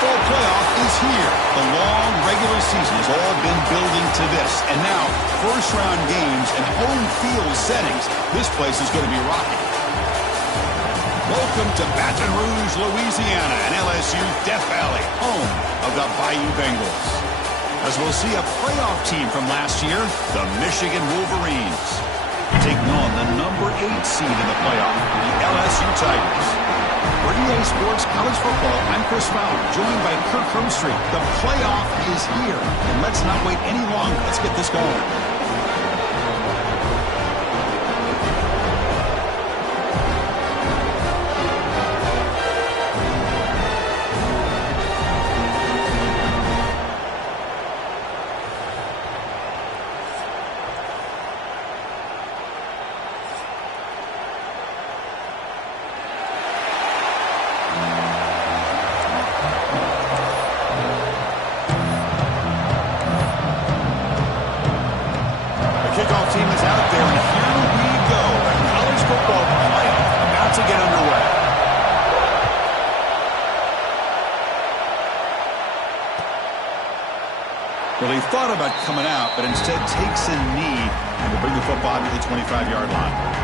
football playoff is here. The long regular season has all been building to this. And now, first-round games and home field settings. This place is going to be rocking. Welcome to Baton Rouge, Louisiana, and LSU Death Valley, home of the Bayou Bengals. As we'll see a playoff team from last year, the Michigan Wolverines, taking on the number 8 seed in the playoff, the LSU Tigers. For EA Sports College Football, I'm Chris Fowler, joined by Kirk Hermstreet. The playoff is here, and let's not wait any longer. Let's get this going. Kickoff team is out there, and here we go. The college football playoff about to get underway. Well, he thought about coming out, but instead takes a knee and will bring the football to the 25-yard line.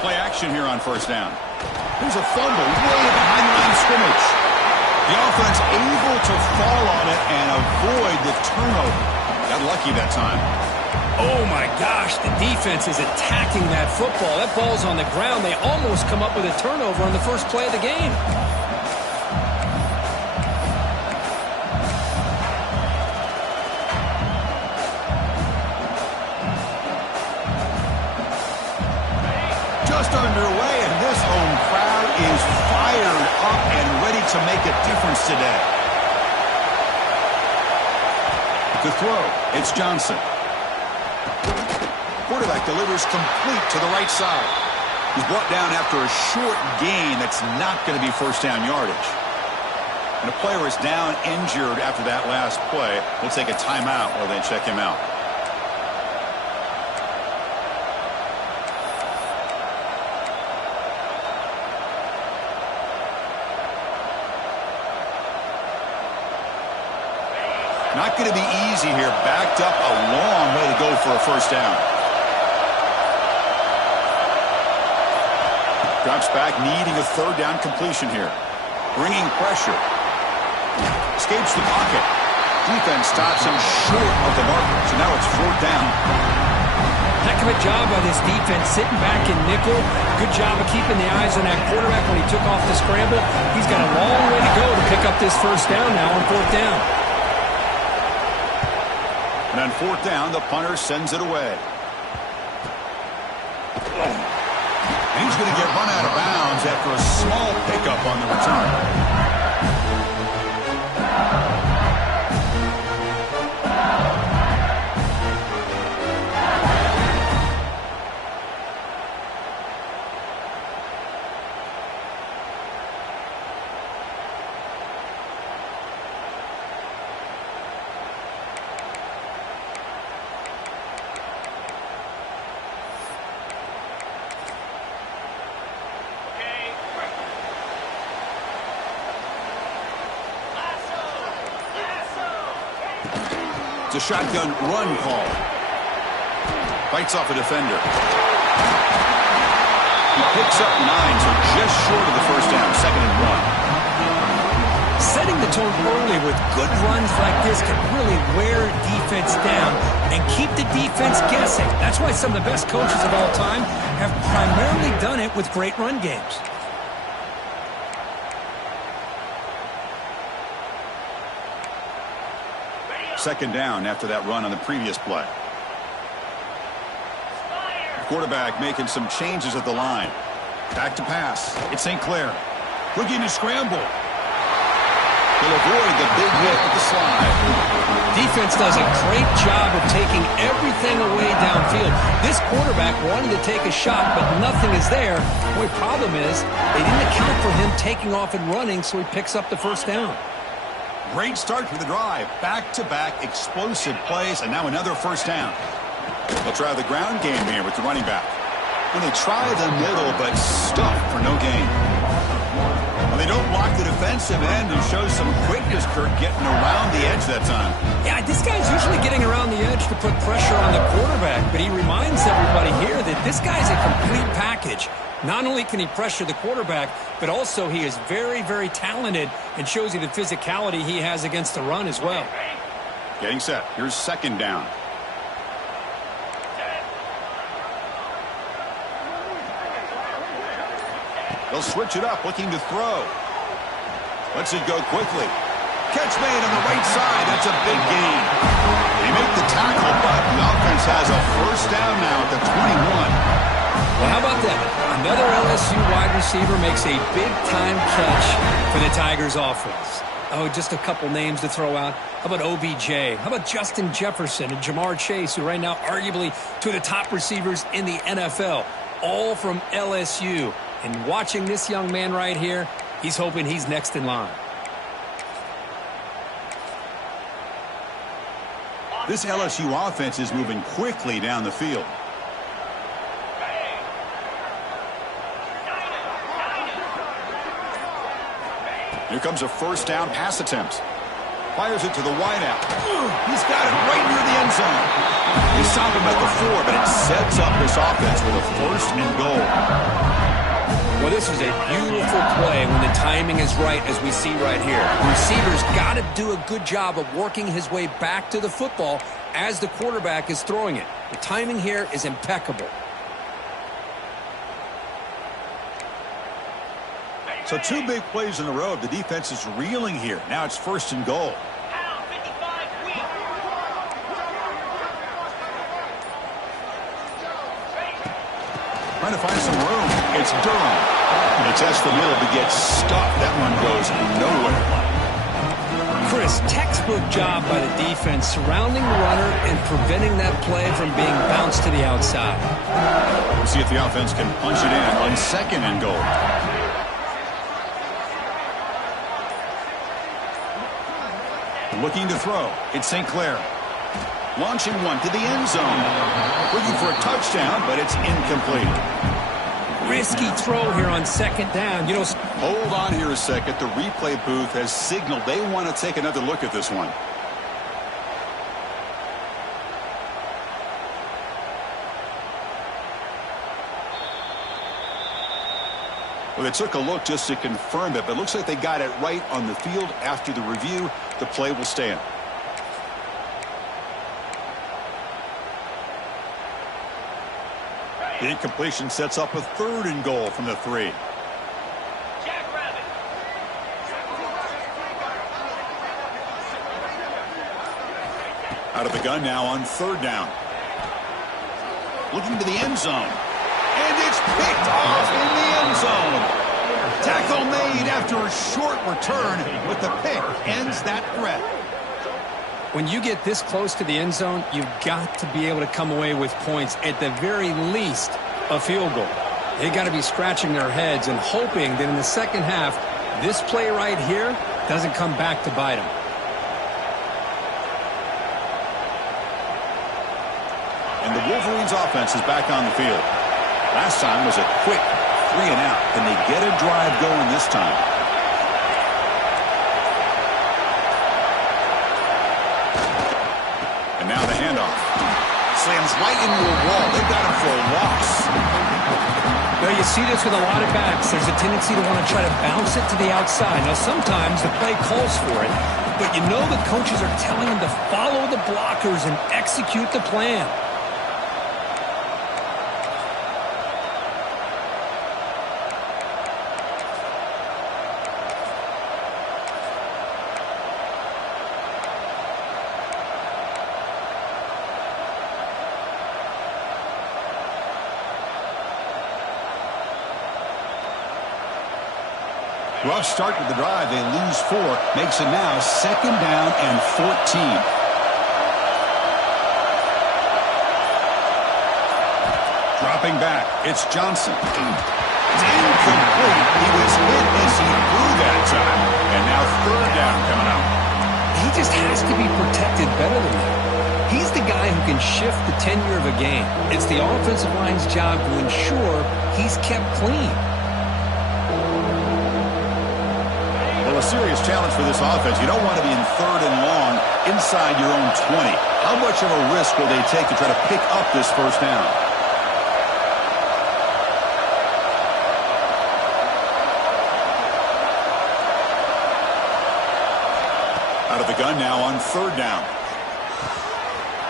Play action here on first down. There's a fumble way behind the line of scrimmage. The offense able to fall on it and avoid the turnover. Got lucky that time. Oh my gosh, the defense is attacking that football. That ball's on the ground. They almost come up with a turnover on the first play of the game. Just underway, and this home crowd is fired up and ready to make a difference today. The throw, it's Johnson. Quarterback delivers complete to the right side. He's brought down after a short gain that's not going to be first down yardage. And a player is down injured after that last play. We'll take a timeout while they check him out. Not going to be easy here. Backed up a long way to go for a first down. Drops back, needing a third down completion here. Bringing pressure. Escapes the pocket. Defense stops him short of the marker. So now it's fourth down. Heck of a job by this defense, sitting back in nickel. Good job of keeping the eyes on that quarterback when he took off the scramble. He's got a long way to go to pick up this first down now on fourth down. And on fourth down, the punter sends it away. And he's going to get run out of bounds after a small pickup on the return. It's a shotgun run call. Fights off a defender. He picks up 9, so just short of the first down. Second and 1. Setting the tone early with good runs like this can really wear defense down and keep the defense guessing. That's why some of the best coaches of all time have primarily done it with great run games. Second down after that run on the previous play. The quarterback making some changes at the line. Back to pass. It's St. Clair. Looking to scramble. He'll avoid the big hit with the slide. Defense does a great job of taking everything away downfield. This quarterback wanted to take a shot, but nothing is there. The only problem is they didn't account for him taking off and running, so he picks up the first down. Great start for the drive. Back-to-back explosive plays, and now another first down. They'll try the ground game here with the running back. When they try the middle, but stuffed for no gain. Well, they don't block the defensive end and show some quickness, Kirk, getting around the edge that time. Yeah, this guy's usually getting around the edge to put pressure on the quarterback, but he reminds everybody here that this guy's a complete package. Not only can he pressure the quarterback, but also he is very, very talented and shows you the physicality he has against the run as well. Getting set. Here's second down. They'll switch it up, looking to throw. Lets it go quickly. Catch made on the right side. That's a big gain. They make the tackle, but the offense has a first down now at the 21. Well, how about that? Another LSU wide receiver makes a big-time catch for the Tigers offense. Oh, just a couple names to throw out. How about OBJ? How about Justin Jefferson and Jamar Chase, who right now arguably two of the top receivers in the NFL, all from LSU. And watching this young man right here, he's hoping he's next in line. This LSU offense is moving quickly down the field. Here comes a first down pass attempt. Fires it to the wideout. He's got it right near the end zone. They stop him at the 4, but it sets up this offense with a first and goal. Well, this is a beautiful play when the timing is right, as we see right here. The receiver's got to do a good job of working his way back to the football as the quarterback is throwing it. The timing here is impeccable. So 2 big plays in a row. The defense is reeling here. Now it's first and goal. Trying to find some room. It's Durham. They test the middle to get stuck. That one goes nowhere. Chris, textbook job by the defense surrounding the runner and preventing that play from being bounced to the outside. We'll see if the offense can punch it in on second and goal. Looking to throw. It's St. Clair. Launching one to the end zone. Looking for a touchdown, but it's incomplete. Risky throw here on second down. You know, hold on here a second. The replay booth has signaled they want to take another look at this one. Well, they took a look just to confirm it, but it looks like they got it right on the field. After the review, the play will stand. The incompletion sets up a third and goal from the 3. Out of the gun now on third down. Looking to the end zone. And it's picked off in the end zone. Tackle made after a short return, but the pick ends that threat. When you get this close to the end zone, you've got to be able to come away with points, at the very least, a field goal. They got to be scratching their heads and hoping that in the second half, this play right here doesn't come back to bite them. And the Wolverines offense is back on the field. Last time was a quick 3 and out. Can they get a drive going this time? And now the handoff. Slams right into a wall. They got him for a loss. Well, you see this with a lot of backs. There's a tendency to want to try to bounce it to the outside. Now, sometimes the play calls for it, but you know the coaches are telling them to follow the blockers and execute the plan. Rough start with the drive. They lose 4. Makes it now 2nd down and 14. Dropping back. It's Johnson. Incomplete. He was hit as he threw that time. And now 3rd down coming up. He just has to be protected better than that. He's the guy who can shift the tenure of a game. It's the offensive line's job to ensure he's kept clean. Well, a serious challenge for this offense. You don't want to be in 3rd and long inside your own 20. How much of a risk will they take to try to pick up this 1st down? Out of the gun now on 3rd down.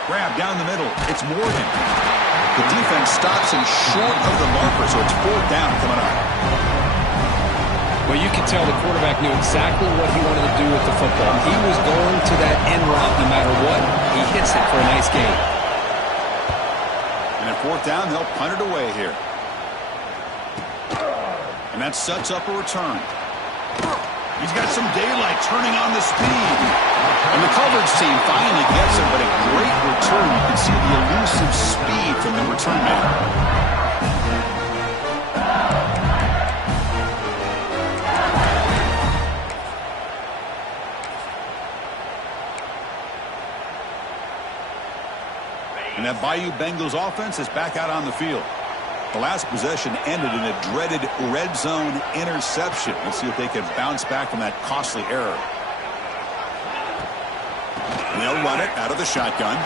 Grab down the middle. It's Morgan. The defense stops him short of the marker, so it's 4th down coming up. Well, you can tell the quarterback knew exactly what he wanted to do with the football. He was going to that end route no matter what. He hits it for a nice gain. And at 4th down, they'll punt it away here. And that sets up a return. He's got some daylight turning on the speed. And the coverage team finally gets him, but a great return. You can see the elusive speed from the return man. And that Bayou Bengals offense is back out on the field. The last possession ended in a dreaded red zone interception. Let's see if they can bounce back from that costly error. And they'll run it out of the shotgun.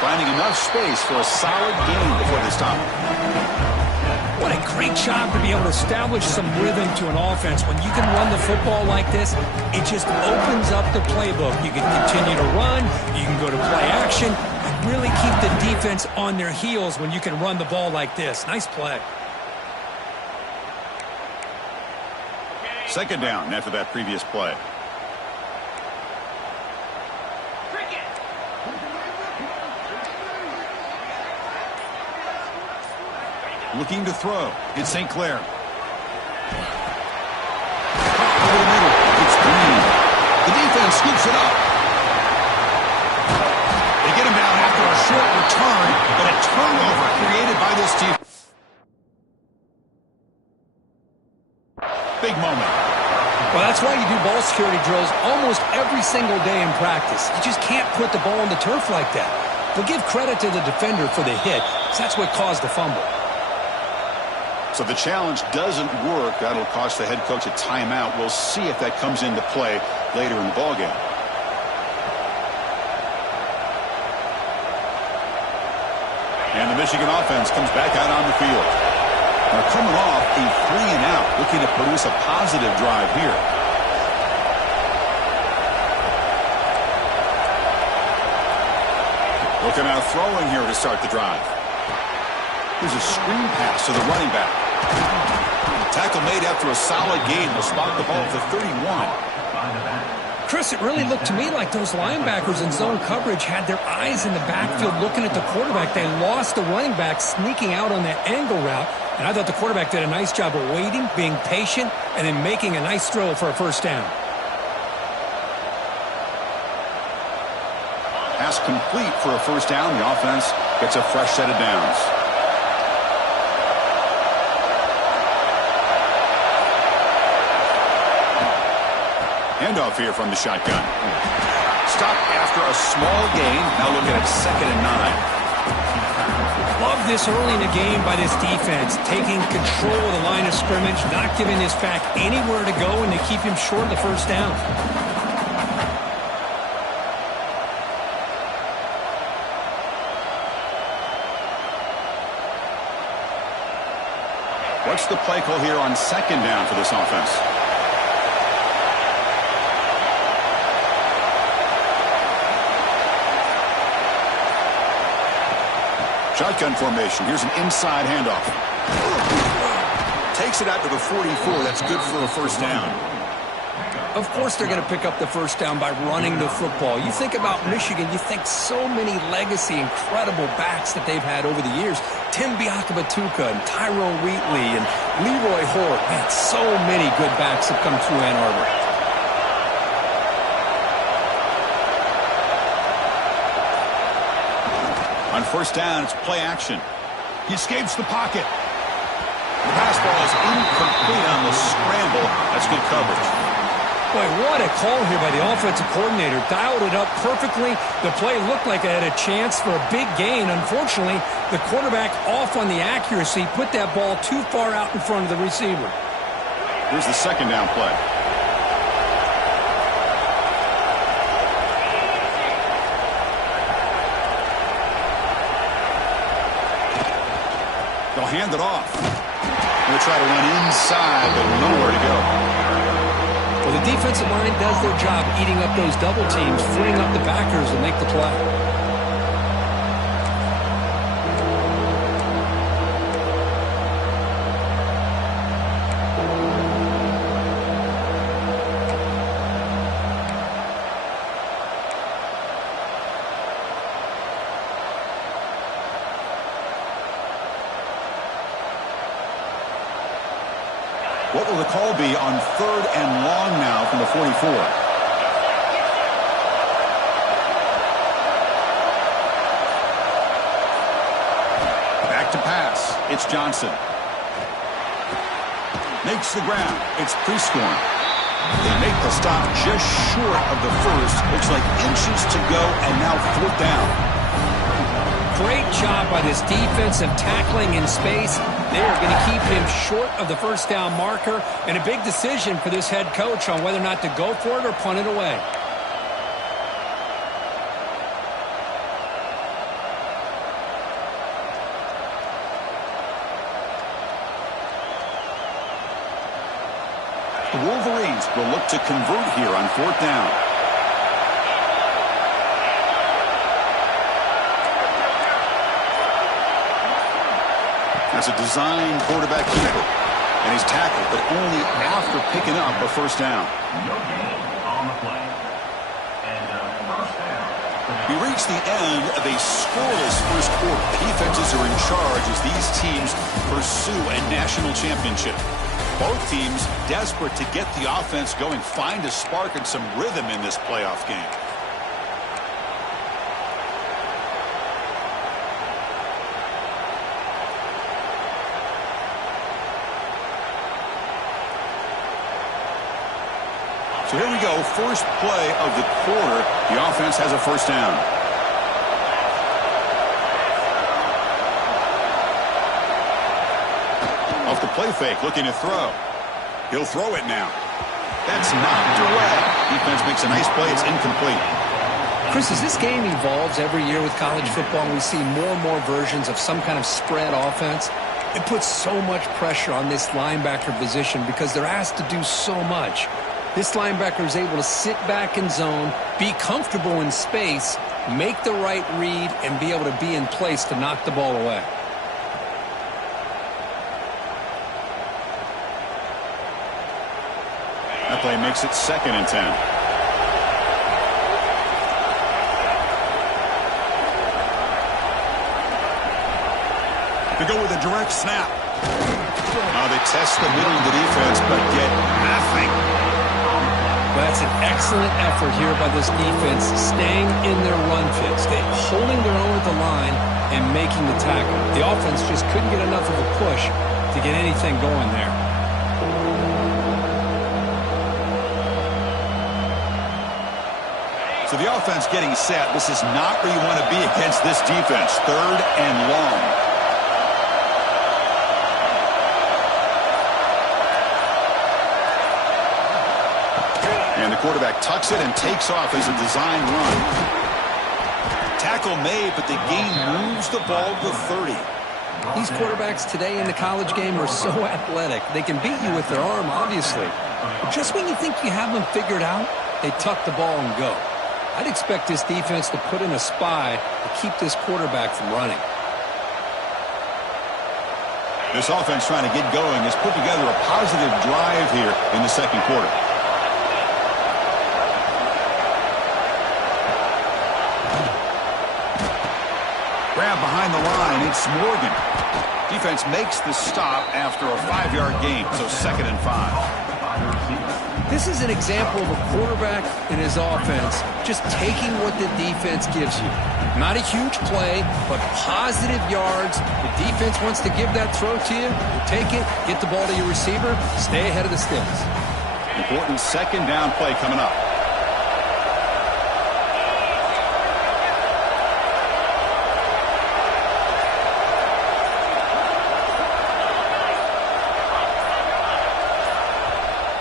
Finding enough space for a solid gain before they stop. What a great job to be able to establish some rhythm to an offense. When you can run the football like this, it just opens up the playbook. You can continue to run. You can go to play action. Really keep the defense on their heels when you can run the ball like this. Nice play. 2nd down after that previous play. Looking to throw. It's St. Clair. Over the middle. It's Green. The defense scoops it up. They get him down after a short return, but a turnover created by this team. Big moment. Well, that's why you do ball security drills almost every single day in practice. You just can't put the ball on the turf like that. But give credit to the defender for the hit, because that's what caused the fumble. So the challenge doesn't work. That'll cost the head coach a timeout. We'll see if that comes into play later in the ballgame. And the Michigan offense comes back out on the field. They're coming off a 3-and-out, looking to produce a positive drive here. Looking out throwing here to start the drive. Here's a screen pass to the running back. Tackle made after a solid gain. They'll spot the ball at the 31. Chris, it really looked to me like those linebackers in zone coverage had their eyes in the backfield looking at the quarterback. They lost the running back sneaking out on that angle route. And I thought the quarterback did a nice job of waiting, being patient, and then making a nice throw for a 1st down. Pass complete for a 1st down. The offense gets a fresh set of downs. Handoff here from the shotgun. Stop after a small gain. Now looking at 2nd and 9. Love this early in the game by this defense, taking control of the line of scrimmage, not giving this back anywhere to go, and they keep him short of the 1st down. What's the play call here on 2nd down for this offense? Shotgun formation. Here's an inside handoff. Takes it out to the 44. That's good for a 1st down. Of course they're going to pick up the first down by running the football. You think about Michigan, you think so many legacy, incredible backs that they've had over the years. Tim Biakabatuka and Tyrone Wheatley and Leroy Hort. Man, so many good backs have come through Ann Arbor. On first down, it's play action. He escapes the pocket. The pass ball is incomplete on the scramble. That's good coverage. Boy, what a call here by the offensive coordinator. Dialed it up perfectly. The play looked like it had a chance for a big gain. Unfortunately, the quarterback off on the accuracy, put that ball too far out in front of the receiver. Here's the second down play. They'll hand it off. They'll try to run inside, but nowhere to go. Well, the defensive line does their job eating up those double teams, freeing up the backers to make the play. What will the call be on third and long now from the 44? Back to pass. It's Johnson. Makes the ground. It's Prescorn. They make the stop just short of the first. Looks like inches to go, and now fourth down. Great job by this defensive tackling in space. They are going to keep him short of the first down marker, and a big decision for this head coach on whether or not to go for it or punt it away. The Wolverines will look to convert here on fourth down. That's a design quarterback keeper. And he's tackled, but only after picking up a first down. We reach the end of a scoreless first quarter. Defenses are in charge as these teams pursue a national championship. Both teams desperate to get the offense going, find a spark and some rhythm in this playoff game. So here we go, first play of the quarter. The offense has a first down. Off the play fake, looking to throw. He'll throw it now. That's knocked away. Defense makes a nice play. It's incomplete. Chris, as this game evolves every year with college football, we see more and more versions of some kind of spread offense. It puts so much pressure on this linebacker position because they're asked to do so much. This linebacker is able to sit back in zone, be comfortable in space, make the right read, and be able to be in place to knock the ball away. That play makes it 2nd and 10. To go with a direct snap. They test the middle of the defense, but get nothing. Well, that's an excellent effort here by this defense, staying in their run fits. They're holding their own at the line and making the tackle. The offense just couldn't get enough of a push to get anything going there. So the offense getting set. This is not where you want to be against this defense. Third and long. And the quarterback tucks it and takes off as a design run. Tackle made, but the gain moves the ball to 30. These quarterbacks today in the college game are so athletic. They can beat you with their arm, obviously. But just when you think you have them figured out, they tuck the ball and go. I'd expect this defense to put in a spy to keep this quarterback from running. This offense trying to get going has put together a positive drive here in the second quarter. behind the line. It's Morgan. Defense makes the stop after a 5-yard gain, so 2nd and 5. This is an example of a quarterback and his offense just taking what the defense gives you. Not a huge play, but positive yards. The defense wants to give that throw to you. You take it, get the ball to your receiver, stay ahead of the sticks. Important 2nd down play coming up.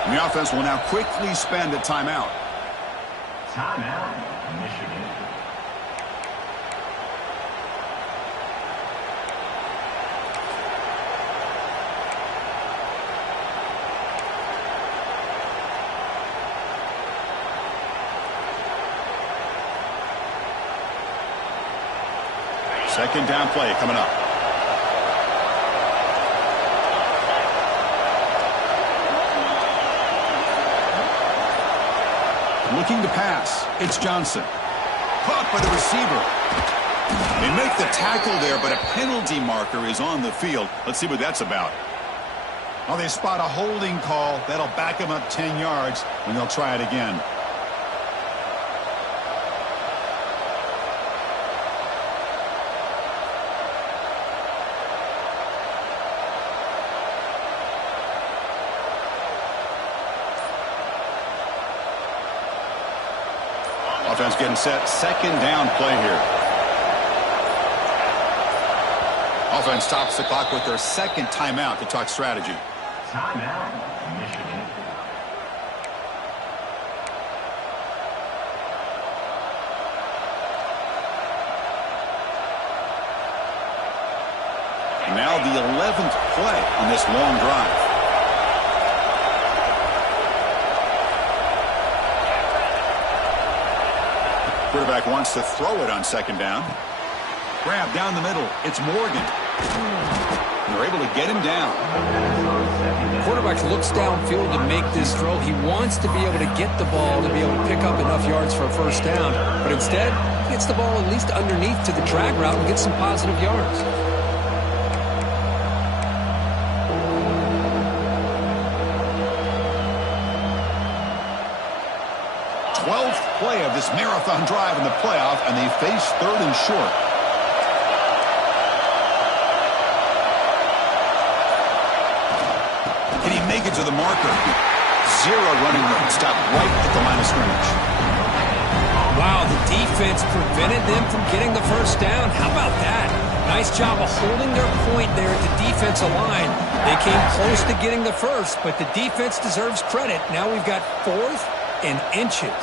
The offense will now quickly spend a timeout. Timeout, Michigan. Second down play coming up. Looking to pass. It's Johnson. Caught by the receiver. They make the tackle there, but a penalty marker is on the field. Let's see what that's about. Well, they spot a holding call. That'll back them up 10 yards, and they'll try it again. Offense getting set. Second down play here. Offense stops the clock with their second timeout to talk strategy. Timeout, Michigan. Now the 11th play on this long drive. Quarterback wants to throw it on second down. Grab down the middle. It's Morgan. They're able to get him down. Quarterback looks downfield to make this throw. He wants to be able to get the ball to be able to pick up enough yards for a first down. But instead, he gets the ball at least underneath to the drag route and gets some positive yards. 12th play of this marathon drive in the playoff, and they face 3rd and short. Can he make it to the marker? Zero running room. Stop right at the line of scrimmage. Wow, the defense prevented them from getting the first down. How about that? Nice job of holding their point there at the defensive line. They came close to getting the first, but the defense deserves credit. Now we've got 4th and inches.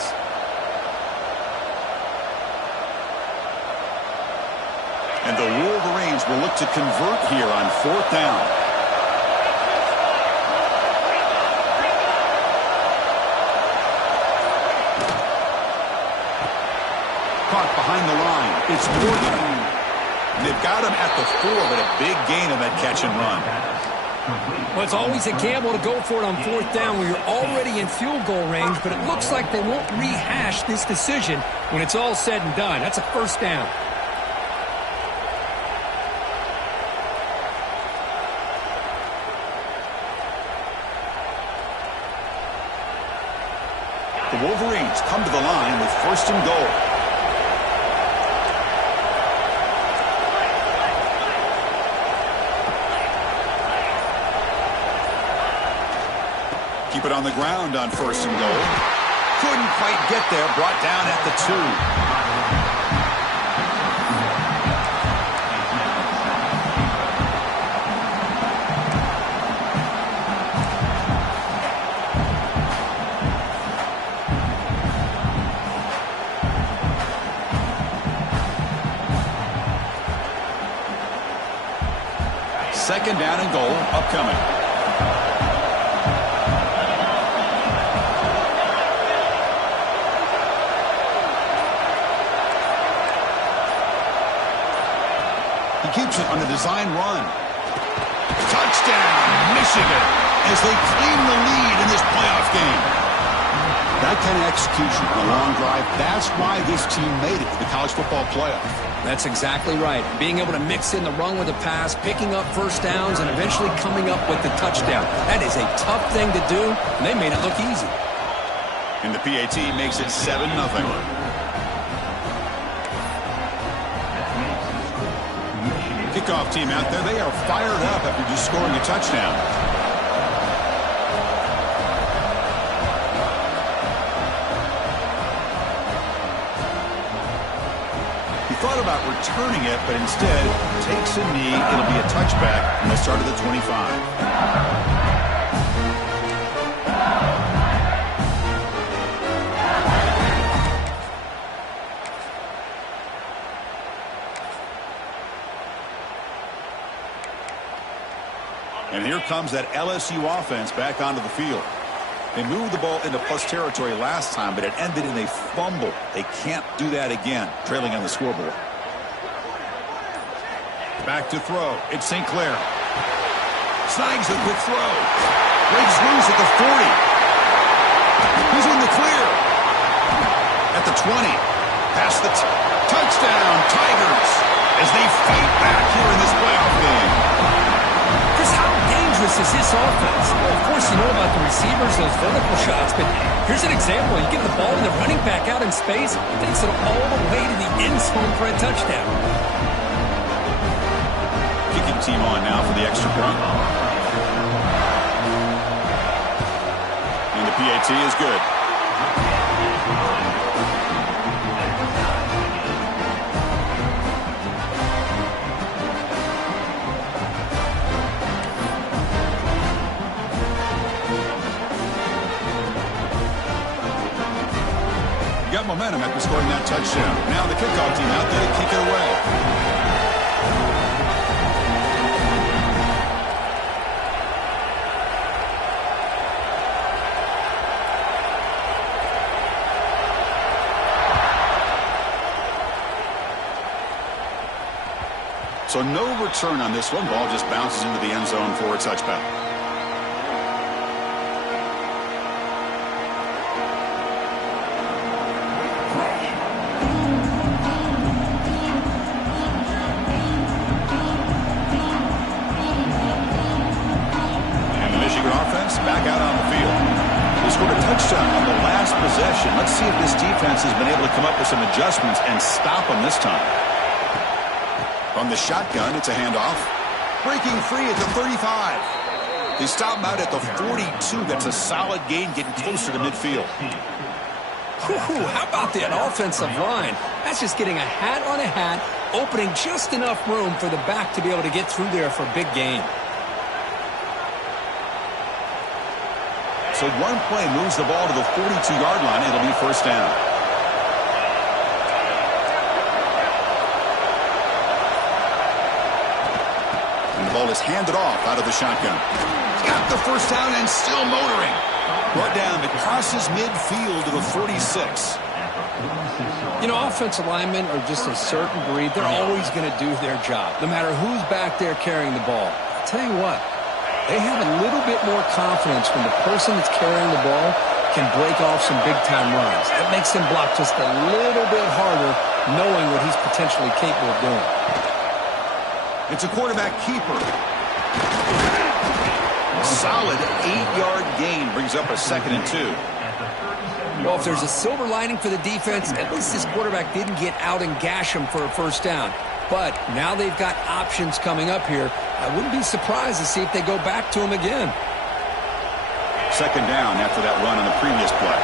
And the Wolverines will look to convert here on 4th down. Caught behind the line. It's Morgan. And they've got him at the 4, but a big gain on that catch and run. Well, it's always a gamble to go for it on 4th down where you're already in field goal range, but it looks like they won't rehash this decision when it's all said and done. That's a first down. The Wolverines come to the line with 1st and goal. Keep it on the ground on 1st and goal. Couldn't quite get there. Brought down at the 2. Second down and goal upcoming. He keeps it on the design run. Touchdown, Michigan, as they claim the lead in this playoff game. That kind of execution on a long drive, that's why this team made it to the college football playoff. That's exactly right. Being able to mix in the run with the pass, picking up first downs, and eventually coming up with the touchdown. That is a tough thing to do, and they made it look easy. And the PAT makes it 7-0. Kickoff team out there, they are fired up after just scoring a touchdown. He thought about returning it, but instead takes a knee. It'll be a touchback, and they'll start at the 25. And here comes that LSU offense back onto the field. They moved the ball into plus territory last time, but it ended in a fumble. They can't do that again, trailing on the scoreboard. Back to throw. It's St. Clair. Snags a quick throw. Breaks loose at the 40. He's in the clear. At the 20. Past the touchdown, Tigers, as they fight back here in this playoff game. Just how dangerous is this offense? Well, of course, you know about the receivers, those vertical shots, but here's an example. You give the ball to the running back out in space, takes it all the way to the end zone for a touchdown. Kicking team on now for the extra point. And the PAT is good. Got momentum after scoring that touchdown. Now the kickoff team out there to kick it away. So no return on this one. Ball just bounces into the end zone for a touchback. Back out on the field. They scored a touchdown on the last possession. Let's see if this defense has been able to come up with some adjustments and stop them this time. From the shotgun, it's a handoff. Breaking free at the 35. They stop him out at the 42. That's a solid gain, getting closer to midfield. How about that offensive line? That's just getting a hat on a hat, opening just enough room for the back to be able to get through there for a big gain. So one play moves the ball to the 42-yard line. It'll be first down. And the ball is handed off out of the shotgun. He's got the first down and still motoring. Brought down. It crosses midfield to the 46. You know, offensive linemen are just a certain breed. They're always going to do their job, no matter who's back there carrying the ball. I'll tell you what. They have a little bit more confidence when the person that's carrying the ball can break off some big-time runs. That makes them block just a little bit harder, knowing what he's potentially capable of doing. It's a quarterback keeper. Solid 8-yard gain brings up a 2nd and 2. Well, if there's a silver lining for the defense, at least this quarterback didn't get out and gash him for a first down. But now they've got options coming up here. I wouldn't be surprised to see if they go back to him again. 2nd down after that run on the previous play.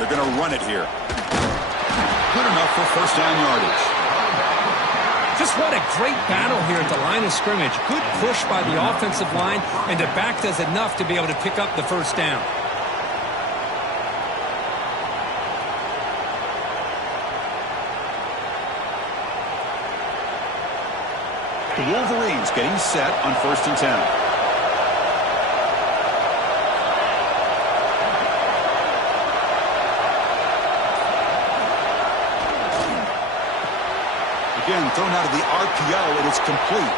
They're going to run it here. Good enough for first down yardage. Just what a great battle here at the line of scrimmage. Good push by the offensive line, and the back does enough to be able to pick up the first down. The Wolverines getting set on 1st and 10. Again, thrown out of the RPO, and it's complete.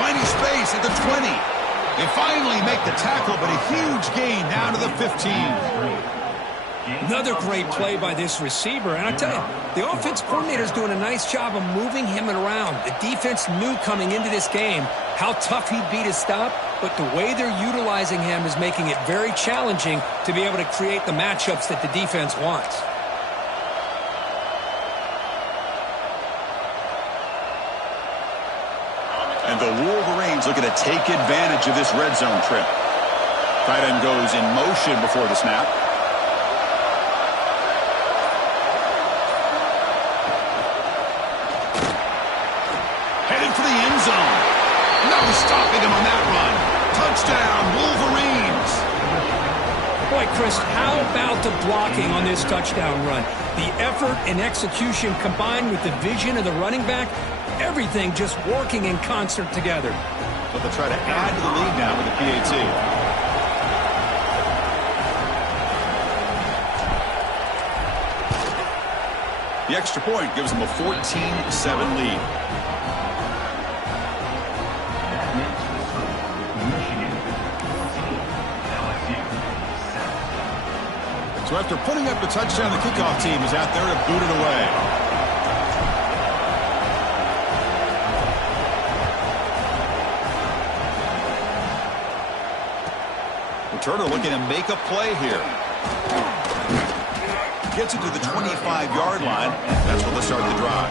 Finding space at the 20. They finally make the tackle, but a huge gain down to the 15. Another great play by this receiver. And I tell you, the offense coordinator is doing a nice job of moving him around. The defense knew coming into this game how tough he'd be to stop, but the way they're utilizing him is making it very challenging to be able to create the matchups that the defense wants. And the Wolverines looking to take advantage of this red zone trip. Tight end goes in motion before the snap. Headed for the end zone. No stopping him on that run. Touchdown, Wolverines. Boy, Chris, how about the blocking on this touchdown run? The effort and execution combined with the vision of the running back, everything just working in concert together. So they'll try to add to the lead now with the PAT. The extra point gives them a 14-7 lead. So after putting up the touchdown, the kickoff team is out there to boot it away. Returner looking to make a play here. Gets it to the 25-yard line. That's where they'll start the drive.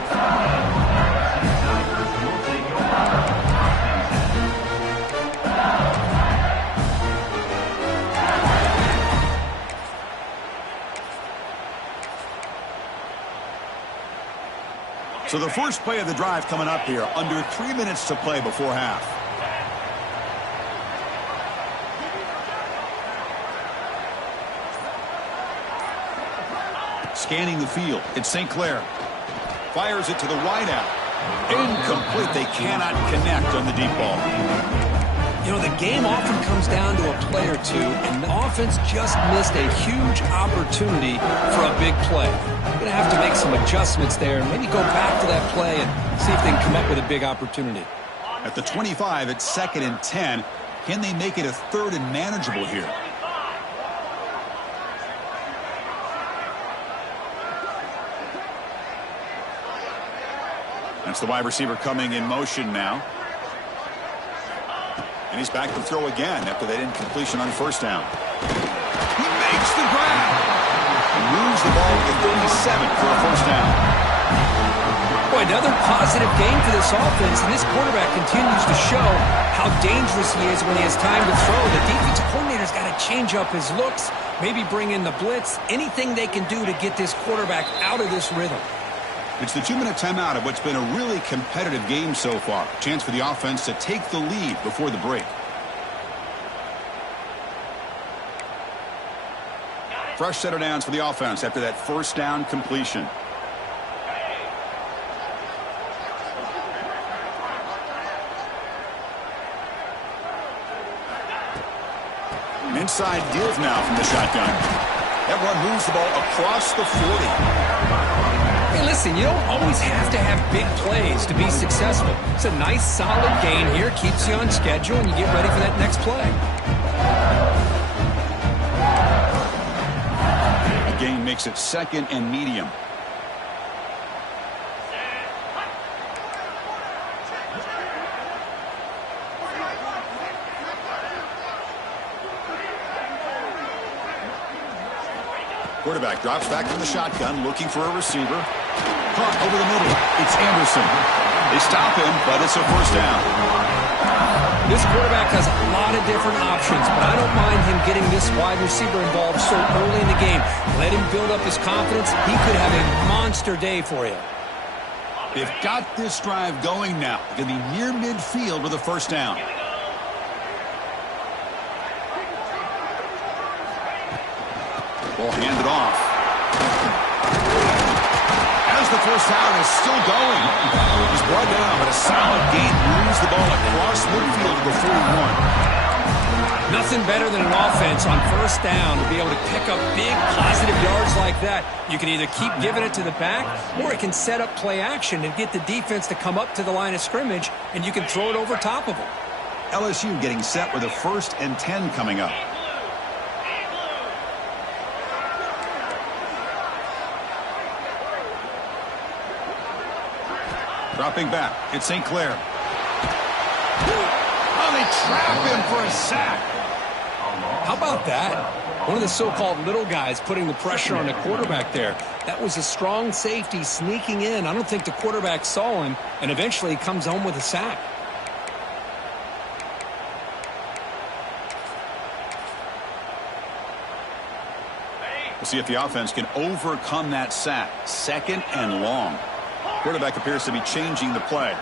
So the first play of the drive coming up here. Under 3 minutes to play before half. Scanning the field. It's St. Clair. Fires it to the wideout. Incomplete. They cannot connect on the deep ball. You know, the game often comes down to a play or two, and the offense just missed a huge opportunity for a big play. They're going to have to make some adjustments there and maybe go back to that play and see if they can come up with a big opportunity. At the 25, it's 2nd and 10. Can they make it a 3rd and manageable here? That's the wide receiver coming in motion now. And he's back to throw again after that incompletion on first down. He makes the grab. He moves the ball to the 37 for a first down. Boy, another positive game for this offense, and this quarterback continues to show how dangerous he is when he has time to throw. The defensive coordinator's got to change up his looks, maybe bring in the blitz, anything they can do to get this quarterback out of this rhythm. It's the 2-minute timeout of what's been a really competitive game so far. Chance for the offense to take the lead before the break. Fresh set of downs for the offense after that first down completion. An inside give now from the shotgun. That one moves the ball across the 40. Hey, listen, you don't always have to have big plays to be successful. It's a nice, solid gain here. Keeps you on schedule, and you get ready for that next play. The gain makes it 2nd and medium. Quarterback drops back from the shotgun, looking for a receiver. Caught over the middle. It's Anderson. They stop him, but it's a first down. This quarterback has a lot of different options, but I don't mind him getting this wide receiver involved so early in the game. Let him build up his confidence. He could have a monster day for you. They've got this drive going now. Going to be near midfield with a first down. Ball handed off. As the first down is still going. He's brought down, but a solid gain moves the ball across midfield to the 41. Nothing better than an offense on first down to be able to pick up big positive yards like that. You can either keep giving it to the back, or it can set up play action and get the defense to come up to the line of scrimmage, and you can throw it over top of them. LSU getting set with a 1st and 10 coming up. Dropping back, it's St. Clair. Oh, they trap him for a sack. How about that? One of the so-called little guys putting the pressure on the quarterback there. That was a strong safety sneaking in. I don't think the quarterback saw him, and eventually he comes home with a sack. We'll see if the offense can overcome that sack. 2nd and long. Quarterback appears to be changing the play.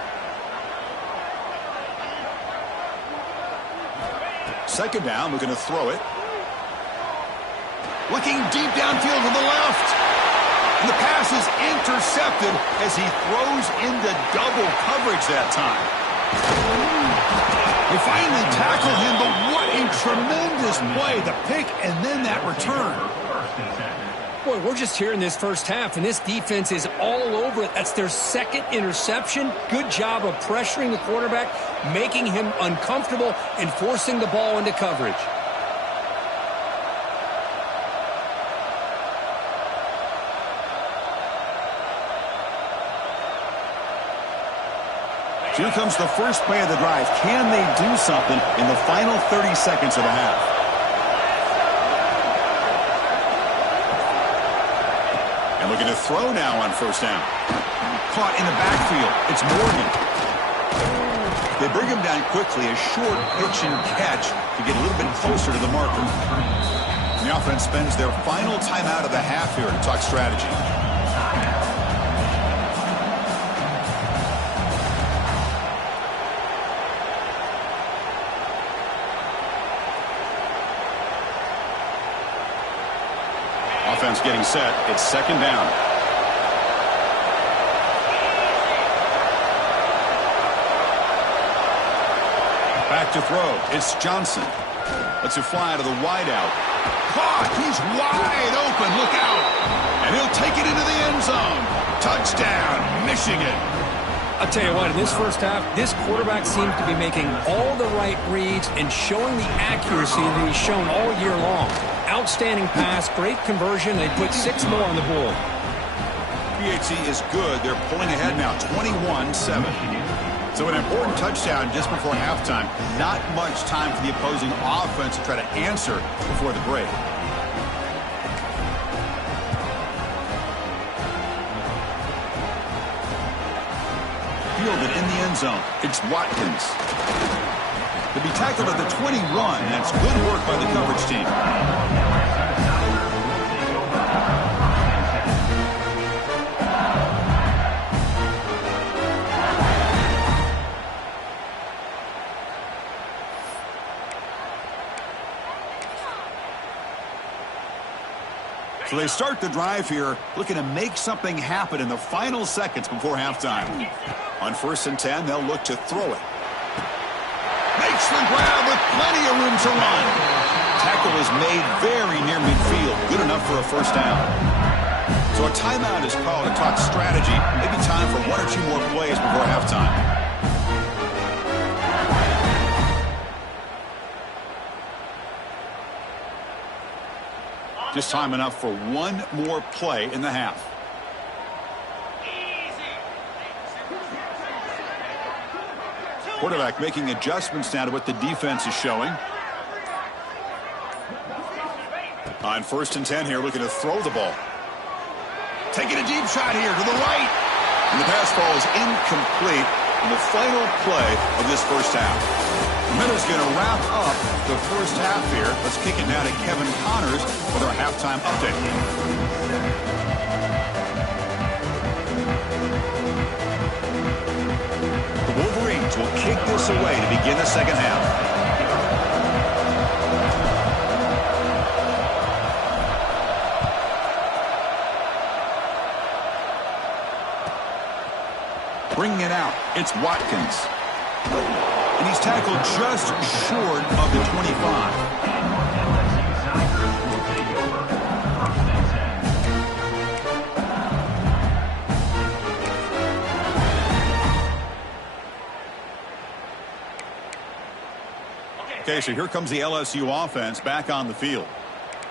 2nd down, looking to throw it. Looking deep downfield to the left. And the pass is intercepted as he throws into double coverage that time. They finally tackle him, but what a tremendous play. The pick and then that return. Boy, we're just here in this first half, and this defense is all over it. That's their 2nd interception. Good job of pressuring the quarterback, making him uncomfortable, and forcing the ball into coverage. Here comes the first play of the drive. Can they do something in the final 30 seconds of the half? And looking to throw now on 1st down. Caught in the backfield. It's Morgan. They bring him down quickly. A short pitch and catch to get a little bit closer to the marker. And the offense spends their final timeout of the half here to talk strategy. Offense getting set. It's 2nd down. Back to throw. It's Johnson. Lets it fly to the wideout. Caught. He's wide open. Look out. And he'll take it into the end zone. Touchdown, Michigan. I'll tell you what, in this first half, this quarterback seems to be making all the right reads and showing the accuracy that he's shown all year long. Outstanding pass, great conversion. They put 6 more on the board. PHC is good. They're pulling ahead now, 21-7. So an important touchdown just before halftime. Not much time for the opposing offense to try to answer before the break. Fielded in the end zone. It's Watkins. To be tackled at the 21. That's good work by the coverage team. So they start the drive here, looking to make something happen in the final seconds before halftime. On 1st and 10, they'll look to throw it. Makes the grab with plenty of room to run. Tackle is made very near midfield. Good enough for a 1st down. So a timeout is called to talk strategy. Maybe time for 1 or 2 more plays before halftime. Just time enough for 1 more play in the half. Quarterback making adjustments now to what the defense is showing. On 1st and 10 here, looking to throw the ball. Taking a deep shot here to the right. And the pass ball is incomplete in the final play of this first half. Miller's going to wrap up the first half here. Let's kick it now to Kevin Connors with our halftime update. The Wolverines will kick this away to begin the second half. Bringing it out, it's Watkins. And And he's tackled just short of the 25. LSU Tigers will take over 1st and 10. Okay, so here comes the LSU offense back on the field.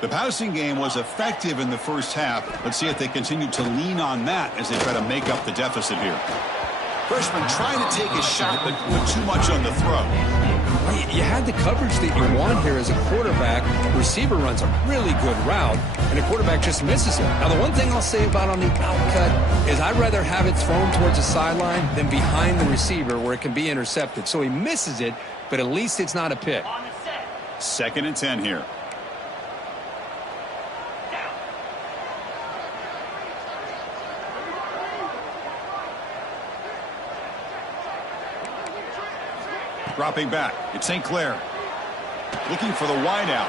The passing game was effective in the first half. Let's see if they continue to lean on that as they try to make up the deficit here. Freshman trying to take a shot, but put too much on the throw. You had the coverage that you want here as a quarterback. The receiver runs a really good route, and the quarterback just misses it. Now, the one thing I'll say about on the outcut is I'd rather have it thrown towards the sideline than behind the receiver where it can be intercepted. So he misses it, but at least it's not a pick. 2nd and 10 here. Dropping back, it's St. Clair. Looking for the wideout.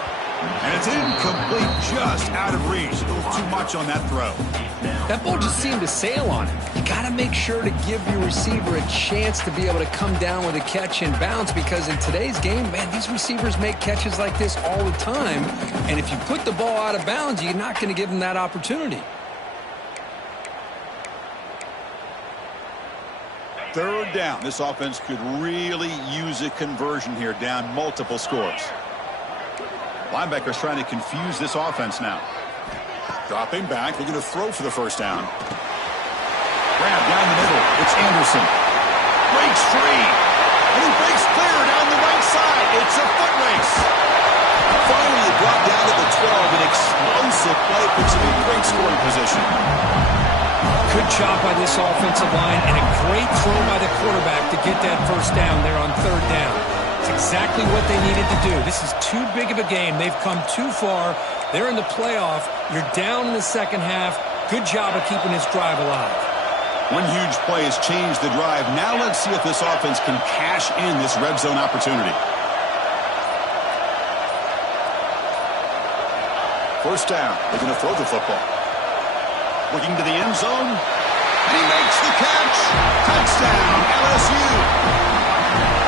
And it's incomplete, just out of reach. A little too much on that throw. That ball just seemed to sail on him. You got to make sure to give your receiver a chance to be able to come down with a catch and bounce, because in today's game, man, these receivers make catches like this all the time. And if you put the ball out of bounds, you're not going to give them that opportunity. 3rd down. This offense could really use a conversion here, down multiple scores. Linebackers trying to confuse this offense now. Dropping back. They're going to throw for the 1st down. Grab down the middle. It's Anderson. Breaks free. And he breaks clear down the right side. It's a foot race. Finally brought down to the 12. An explosive play puts him in great scoring position. Good job by this offensive line, and a great throw by the quarterback to get that 1st down there on 3rd down. It's exactly what they needed to do. This is too big of a game. They've come too far. They're in the playoff. You're down in the 2nd half. Good job of keeping this drive alive. One huge play has changed the drive. Now let's see if this offense can cash in this red zone opportunity. 1st down. They're going to throw the football. Looking to the end zone. And he makes the catch. Touchdown, LSU.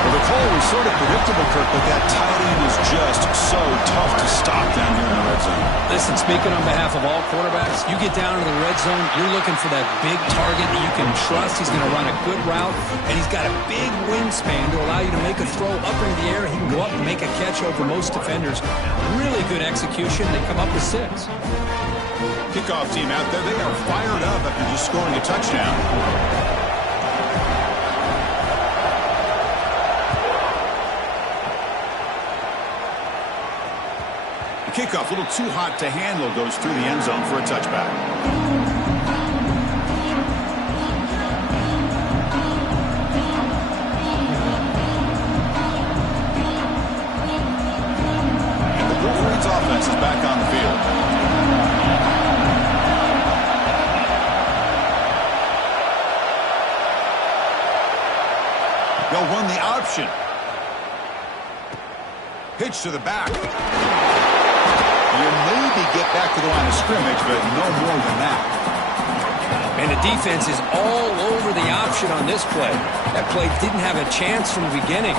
Well, the call was sort of predictable, Kirk, but that tight end is just so tough to stop down here in the red zone. Listen, speaking on behalf of all quarterbacks, you get down to the red zone, you're looking for that big target that you can trust. He's going to run a good route, and he's got a big wingspan to allow you to make a throw up in the air. He can go up and make a catch over most defenders. Really good execution. They come up with 6. Kickoff team out there. They are fired up after just scoring a touchdown. The kickoff, a little too hot to handle, goes through the end zone for a touchback. And the Wolverines offense is back on the field. They'll run the option. Pitch to the back. You maybe get back to the line of scrimmage, but no more than that. And the defense is all over the option on this play. That play didn't have a chance from the beginning.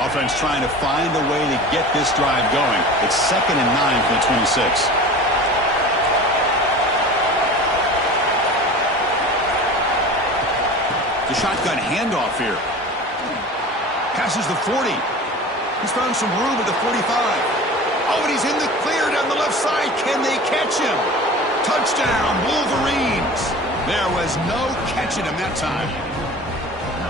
Offense trying to find a way to get this drive going. It's 2nd and 9 for the 26. The shotgun handoff here. Passes the 40. He's found some room at the 45. Oh, and he's in the clear down the left side. Can they catch him? Touchdown, Wolverines. There was no catching him that time.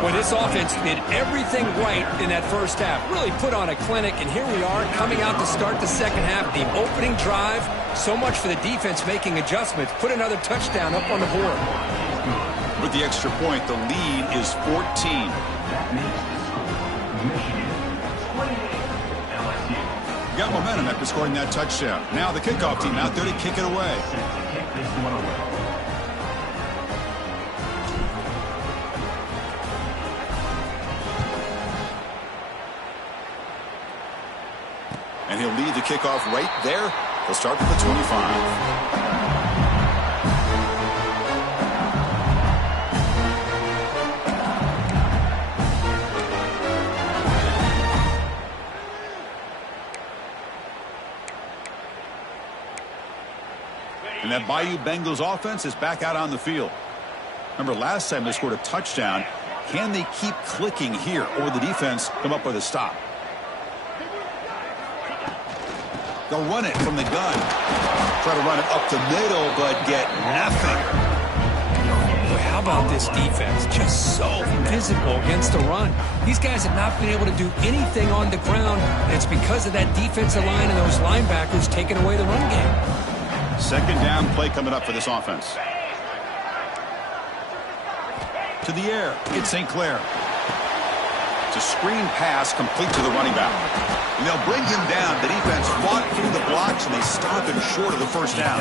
Well, this offense did everything right in that 1st half. Really put on a clinic, and here we are coming out to start the 2nd half. The opening drive, so much for the defense making adjustments. Put another touchdown up on the board. With the extra point, the lead is 14. That makes the score Michigan 28, LSU. Got momentum after scoring that touchdown. Now the kickoff team out there to kick it away. Set to kick this one away. And he'll lead the kickoff right there. He'll start at the 25. And that Bayou Bengals offense is back out on the field. Remember, last time they scored a touchdown. Can they keep clicking here, or will the defense come up with a stop? They'll run it from the gun. Try to run it up the middle, but get nothing. Boy, how about this defense? Just so physical against the run. These guys have not been able to do anything on the ground, and it's because of that defensive line and those linebackers taking away the run game. Second down play coming up for this offense. To the air. It's St. Clair. It's a screen pass complete to the running back. And they'll bring him down. The defense fought through the blocks, and they stop him short of the first down.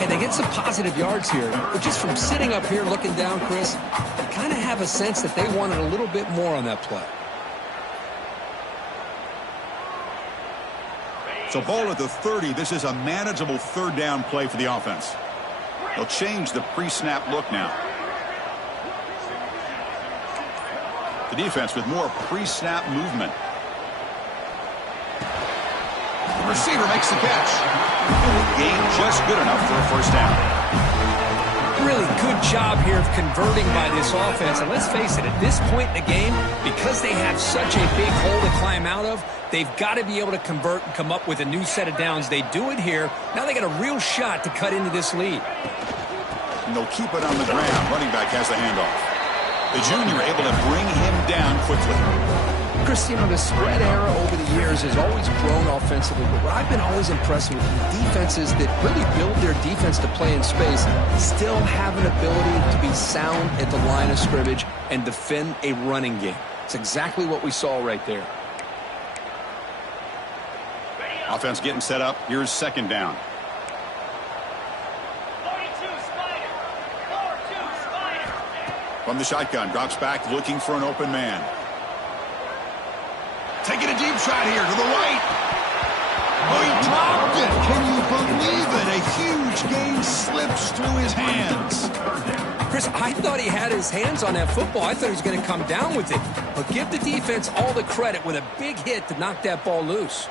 And they get some positive yards here. But just from sitting up here looking down, Chris, I kind of have a sense that they wanted a little bit more on that play. So ball at the 30. This is a manageable third down play for the offense. They'll change the pre-snap look now. The defense with more pre-snap movement. The receiver makes the catch. Gain just good enough for a first down. Really good job here of converting by this offense. And let's face it, at this point in the game, because they have such a big hole to climb out of, they've got to be able to convert and come up with a new set of downs. They do it here. Now they got a real shot to cut into this lead. And they'll keep it on the ground. Running back has the handoff. The junior able to bring him down quickly. Chris, you know, the spread era over the years has always grown offensively, but what I've been always impressed with defenses that really build their defense to play in space still have an ability to be sound at the line of scrimmage and defend a running game. It's exactly what we saw right there. Offense getting set up. Here's second down. From the shotgun, drops back looking for an open man. Taking a deep shot here to the right. Oh, he dropped it. Can you believe it? A huge gain slips through his hands. Chris, I thought he had his hands on that football. I thought he was going to come down with it. But give the defense all the credit with a big hit to knock that ball loose.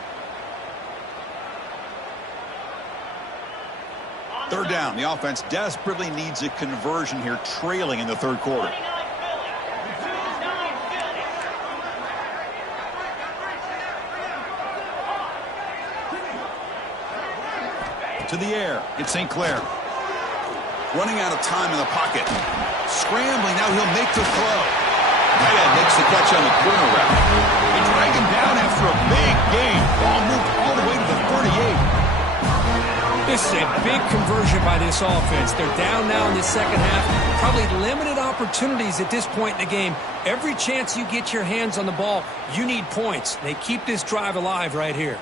Third down. The offense desperately needs a conversion here, trailing in the third quarter. To the air. It's St. Clair. Running out of time in the pocket. Scrambling. Now he'll make the throw. Tight end makes the catch on the corner route. They drag him down after a big gain. Ball moved all the way to the 38. This is a big conversion by this offense. They're down now in the second half. Probably limited opportunities at this point in the game. Every chance you get your hands on the ball, you need points. They keep this drive alive right here.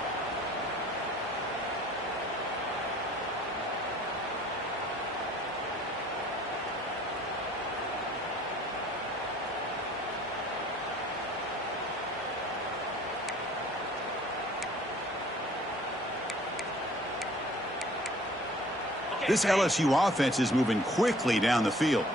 This LSU offense is moving quickly down the field.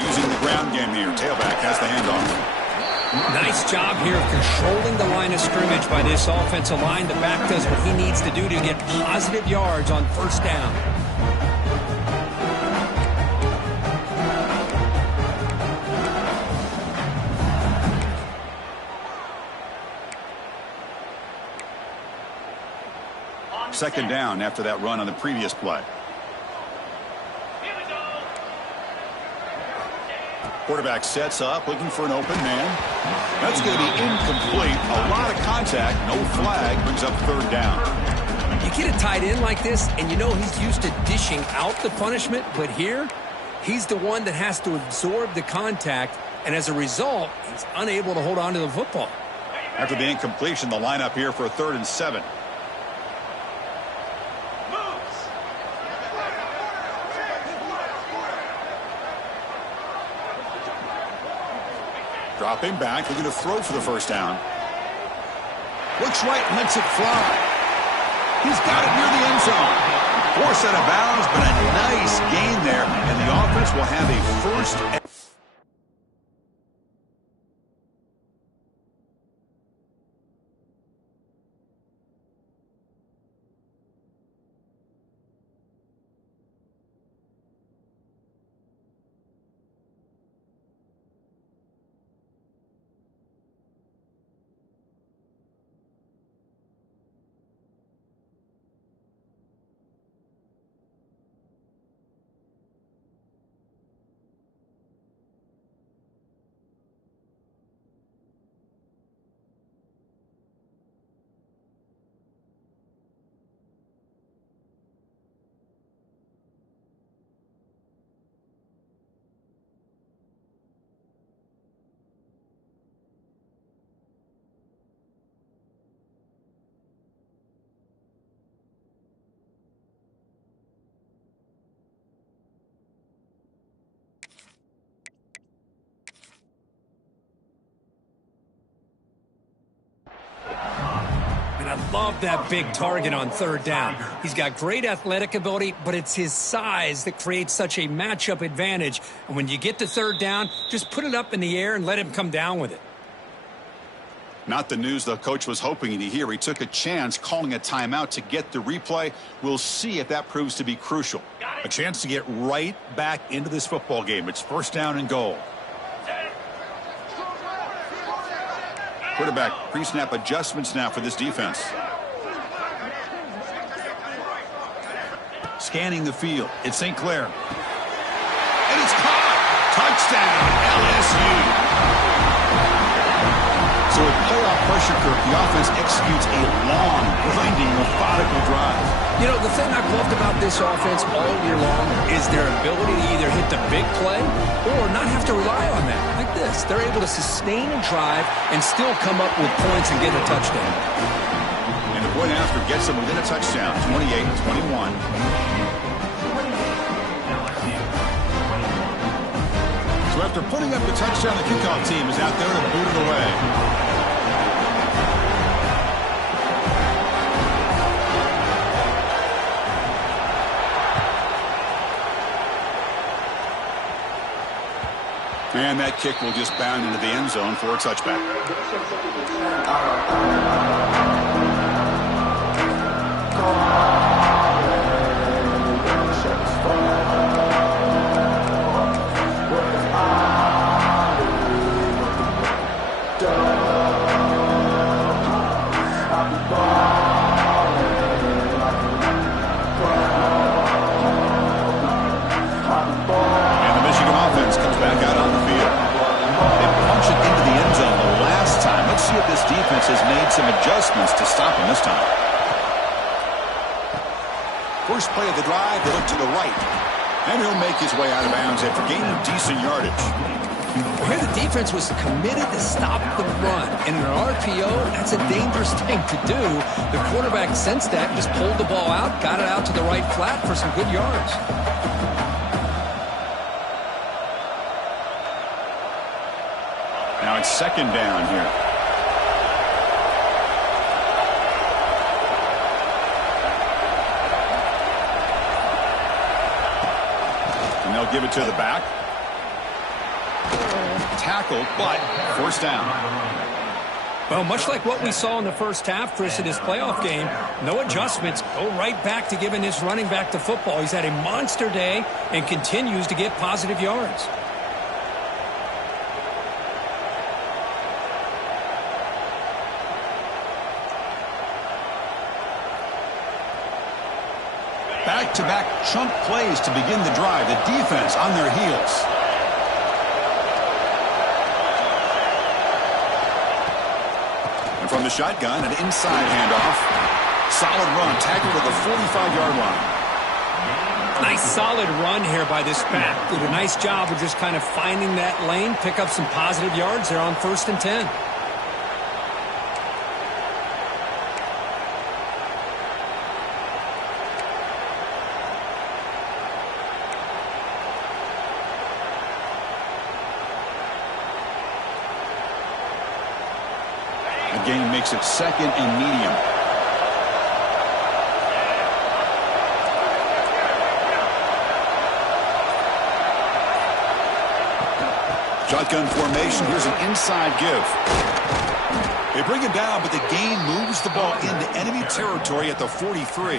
Using the ground game here. Tailback has the handoff. Nice job here of controlling the line of scrimmage by this offensive line. The back does what he needs to do to get positive yards on first down. Second down after that run on the previous play. Quarterback sets up, looking for an open man. That's going to be incomplete. A lot of contact, no flag, brings up third down. You get a tight end like this, and you know he's used to dishing out the punishment, but here, he's the one that has to absorb the contact, and as a result, he's unable to hold on to the football. After the incompletion, the lineup here for a 3rd and 7. Dropping back, looking to throw for the first down. Looks right, lets it fly. He's got it near the end zone. Forced out of bounds, but a nice gain there, and the offense will have a first. I love that big target on third down. He's got great athletic ability, but it's his size that creates such a matchup advantage. And when you get to third down, just put it up in the air and let him come down with it. Not the news the coach was hoping to hear. He took a chance calling a timeout to get the replay. We'll see if that proves to be crucial. A chance to get right back into this football game. It's first down and goal. Quarterback pre-snap adjustments now for this defense. Scanning the field. It's St. Clair. And it's caught. Touchdown, LSU. So with playoff pressure curve, the offense executes a long, grinding, methodical drive. You know, the thing I've loved about this offense all year long is their ability to either hit the big play or not have to rely on that. Like this, they're able to sustain a drive and still come up with points and get a touchdown. And the point after gets them within a touchdown, 28-21. So after putting up the touchdown, the kickoff team is out there to boot it away. And that kick will just bound into the end zone for a touchback. Has made some adjustments to stop him this time. First play of the drive, they look to the right. And he'll make his way out of bounds after gaining decent yardage. Here the defense was committed to stop the run. And in an RPO, that's a dangerous thing to do. The quarterback sensed that, just pulled the ball out, got it out to the right flat for some good yards. Now it's second down here. They'll give it to the back. Tackle, but first down. Well, much like what we saw in the first half, Chris, in his playoff game, no adjustments. Go right back to giving his running back the football. He's had a monster day and continues to get positive yards. Back-to-back chunk plays to begin the drive. The defense on their heels. And from the shotgun, an inside handoff. Solid run, tackled at the 45-yard line. Nice solid run here by this back. Did a nice job of just kind of finding that lane, pick up some positive yards there on 1st and 10. The gain makes it 2nd and medium. Shotgun formation. Here's an inside give. They bring him down, but the gain moves the ball into enemy territory at the 43.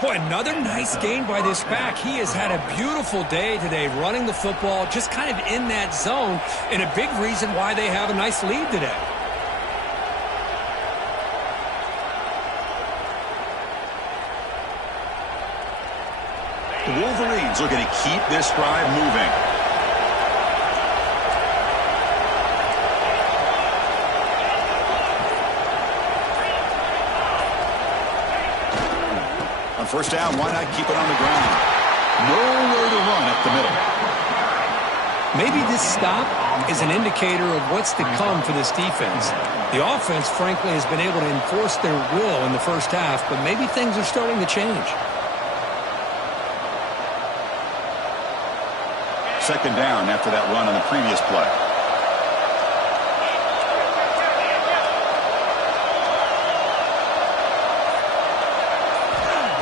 Boy, another nice gain by this back. He has had a beautiful day today running the football, just kind of in that zone, and a big reason why they have a nice lead today. The Wolverines looking to keep this drive moving. On first down, why not keep it on the ground? Nowhere to run up the middle. Maybe this stop is an indicator of what's to come for this defense. The offense, frankly, has been able to enforce their will in the first half, but maybe things are starting to change. 2nd down after that run on the previous play.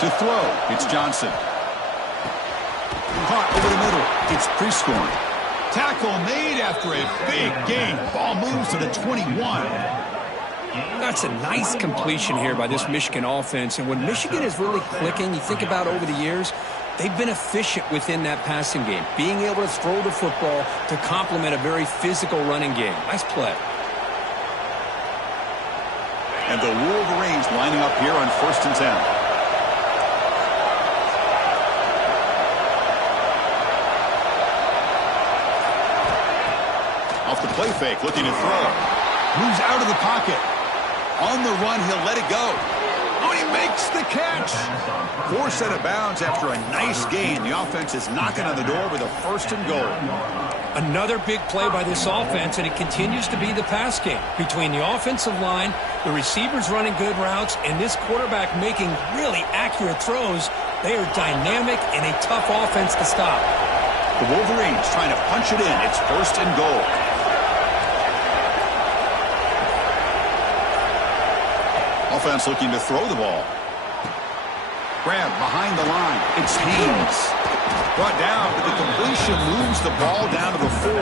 To throw, it's Johnson. Caught over the middle. It's Prescorn. Tackle made after a big gain. Ball moves to the 21. That's a nice completion here by this Michigan offense. And when Michigan is really clicking, you think about over the years, they've been efficient within that passing game, being able to throw the football to complement a very physical running game. Nice play. And the Wolverines lining up here on 1st and 10. Off the play fake, looking to throw. Moves out of the pocket. On the run, he'll let it go. Oh, he makes the catch. Forced out of bounds after a nice gain. The offense is knocking on the door with a 1st and goal. Another big play by this offense, and it continues to be the pass game. Between the offensive line, the receivers running good routes, and this quarterback making really accurate throws, they are dynamic and a tough offense to stop. The Wolverines trying to punch it in. It's 1st and goal. Offense looking to throw the ball. Grab behind the line. It's Haynes. Brought down, but the completion moves the ball down to the 4.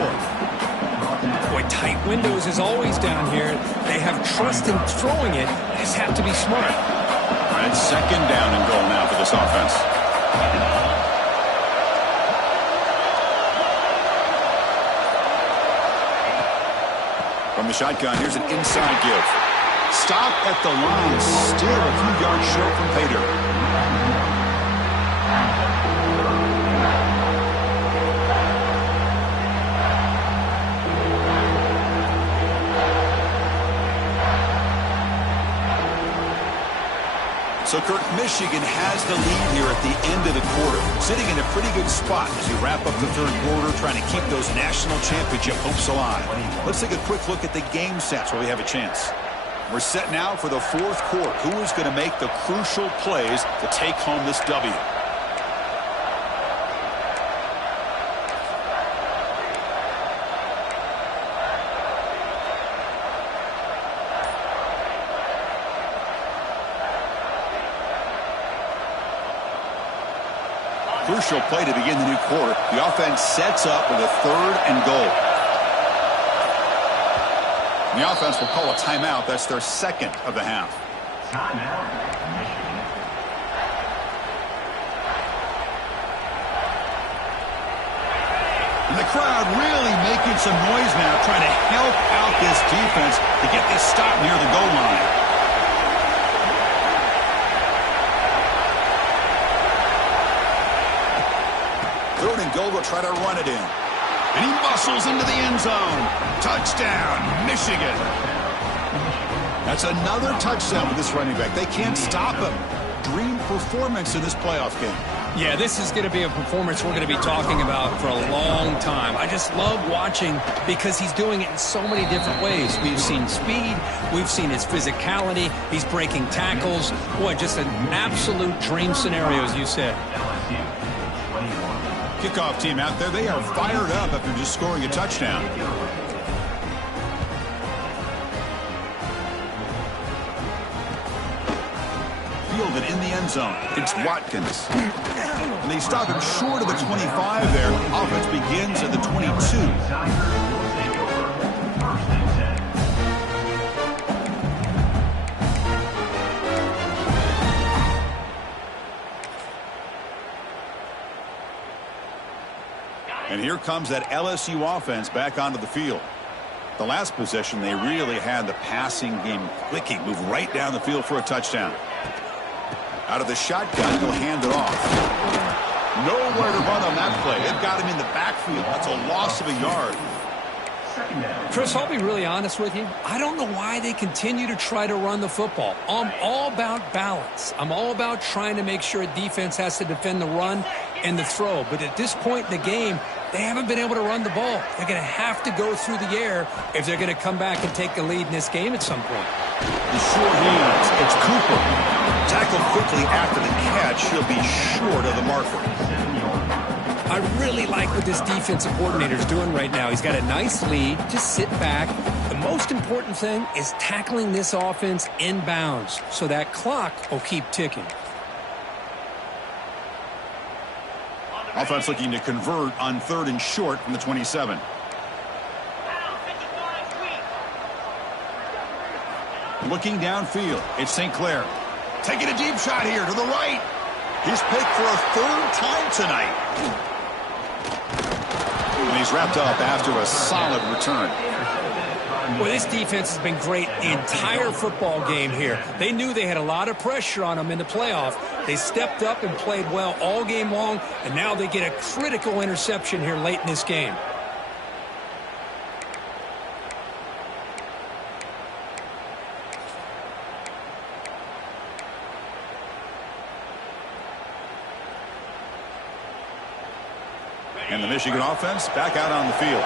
Boy, tight windows is always down here. They have trust in throwing it. They just have to be smart. And 2nd down and goal now for this offense. From the shotgun, here's an inside give. Stop at the line, still a few yards short from pay dirt. So, Kirk, Michigan has the lead here at the end of the quarter, sitting in a pretty good spot as we wrap up the 3rd quarter, trying to keep those national championship hopes alive. Let's take a quick look at the game stats where we have a chance. We're set now for the 4th quarter. Who is going to make the crucial plays to take home this W? Crucial play to begin the new quarter. The offense sets up with a 3rd and goal. And the offense will call a timeout. That's their 2nd of the half. Timeout, Michigan. And the crowd really making some noise now, trying to help out this defense to get this stop near the goal line. 3rd and goal, will try to run it in. And he muscles into the end zone. Touchdown, Michigan. That's another touchdown with this running back. They can't stop him. Dream performance in this playoff game. Yeah, this is going to be a performance we're going to be talking about for a long time. I just love watching because he's doing it in so many different ways. We've seen speed. We've seen his physicality. He's breaking tackles. Boy, just an absolute dream scenario, as you said. Kickoff team out there, they are fired up after just scoring a touchdown. fielded in the end zone. It's Watkins. And they stop him short of the 25 there. Offense begins at the 22. And here comes that LSU offense back onto the field. The last possession, they really had the passing game clicking. Move right down the field for a touchdown. Out of the shotgun, he'll hand it off. Nowhere to run on that play. They've got him in the backfield. That's a loss of a yard. Chris, I'll be really honest with you. I don't know why they continue to try to run the football. I'm all about balance. I'm all about trying to make sure a defense has to defend the run and the throw. But at this point in the game, they haven't been able to run the ball. They're going to have to go through the air if they're going to come back and take the lead in this game at some point. The short hands. It's Cooper. Tackled quickly after the catch. He'll be short of the marker. I really like what this defensive coordinator is doing right now. He's got a nice lead. Just sit back. The most important thing is tackling this offense inbounds so that clock will keep ticking. Offense looking to convert on 3rd and short from the 27. Looking downfield, it's St. Clair. Taking a deep shot here to the right. He's picked for a 3rd time tonight. And he's wrapped up after a solid return. Well, this defense has been great the entire football game here. They knew they had a lot of pressure on them in the playoff. They stepped up and played well all game long, and now they get a critical interception here late in this game. And the Michigan offense back out on the field.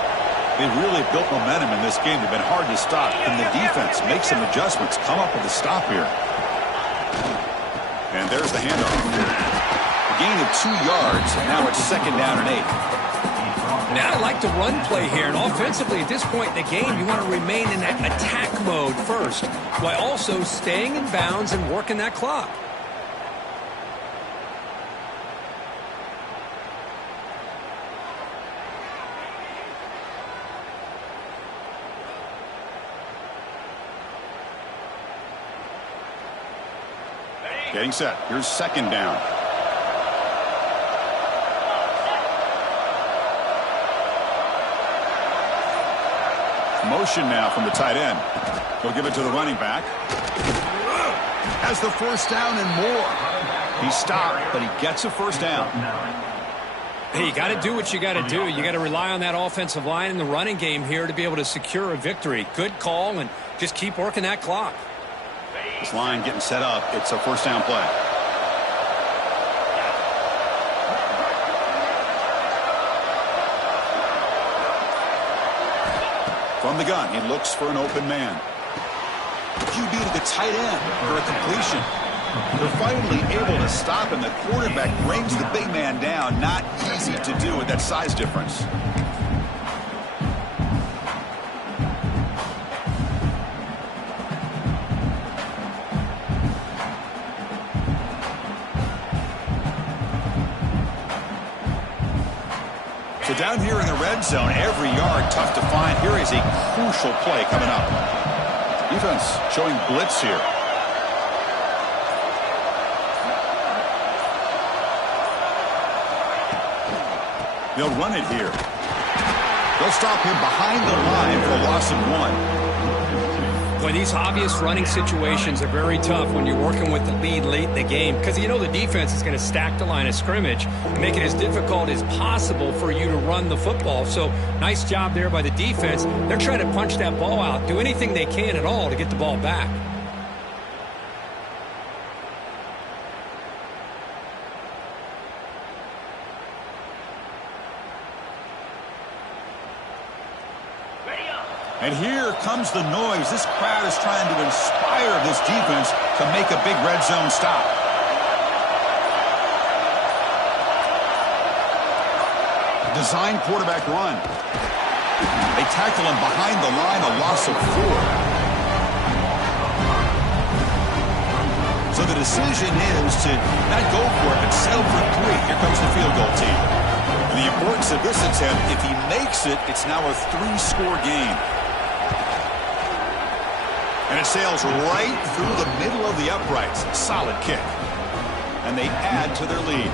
They've really built momentum in this game. They've been hard to stop. And the defense makes some adjustments. Come up with a stop here. And there's the handoff. A gain of 2 yards. Now it's 2nd down and 8. Now I like the run play here. And offensively, at this point in the game, you want to remain in that attack mode first, while also staying in bounds and working that clock. Getting set. Here's 2nd down. Motion now from the tight end. He'll give it to the running back. Has the 1st down and more. He stopped, but he gets a 1st down. Hey, you got to do what you got to do. You got to rely on that offensive line in the running game here to be able to secure a victory. Good call, and just keep working that clock. This line getting set up. It's a 1st down play. From the gun, he looks for an open man. QB to the tight end for a completion. They're finally able to stop him. The quarterback brings the big man down. Not easy to do with that size difference. So down here in the red zone, every yard tough to find. Here is a crucial play coming up. Defense showing blitz here. They'll run it here. They'll stop him behind the line for a loss of 1. Boy, these obvious running situations are very tough when you're working with the lead late in the game, because you know the defense is going to stack the line of scrimmage, make it as difficult as possible for you to run the football. So nice job there by the defense. They're trying to punch that ball out, do anything they can at all to get the ball back. And here comes the noise. This crowd is trying to inspire this defense to make a big red zone stop. Design quarterback run. They tackle him behind the line, a loss of 4. So the decision is to not go for it, but settle for 3. Here comes the field goal team. And the importance of this attempt, if he makes it, it's now a 3-score game. And it sails right through the middle of the uprights. Solid kick. And they add to their lead.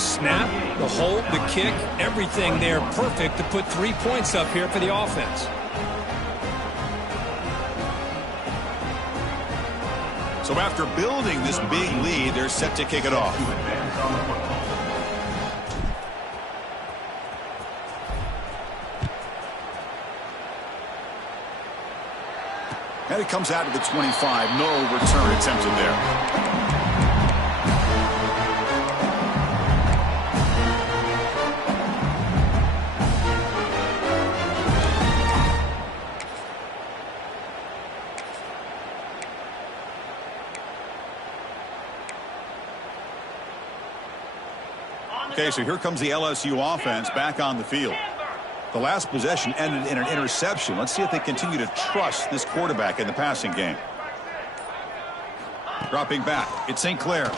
Snap, the hold, the kick, everything there perfect to put 3 points up here for the offense. So after building this big lead, they're set to kick it off. And it comes out to the 25. No return attempted there. Okay, so here comes the LSU offense back on the field. The last possession ended in an interception. Let's see if they continue to trust this quarterback in the passing game. Dropping back, it's St. Clair.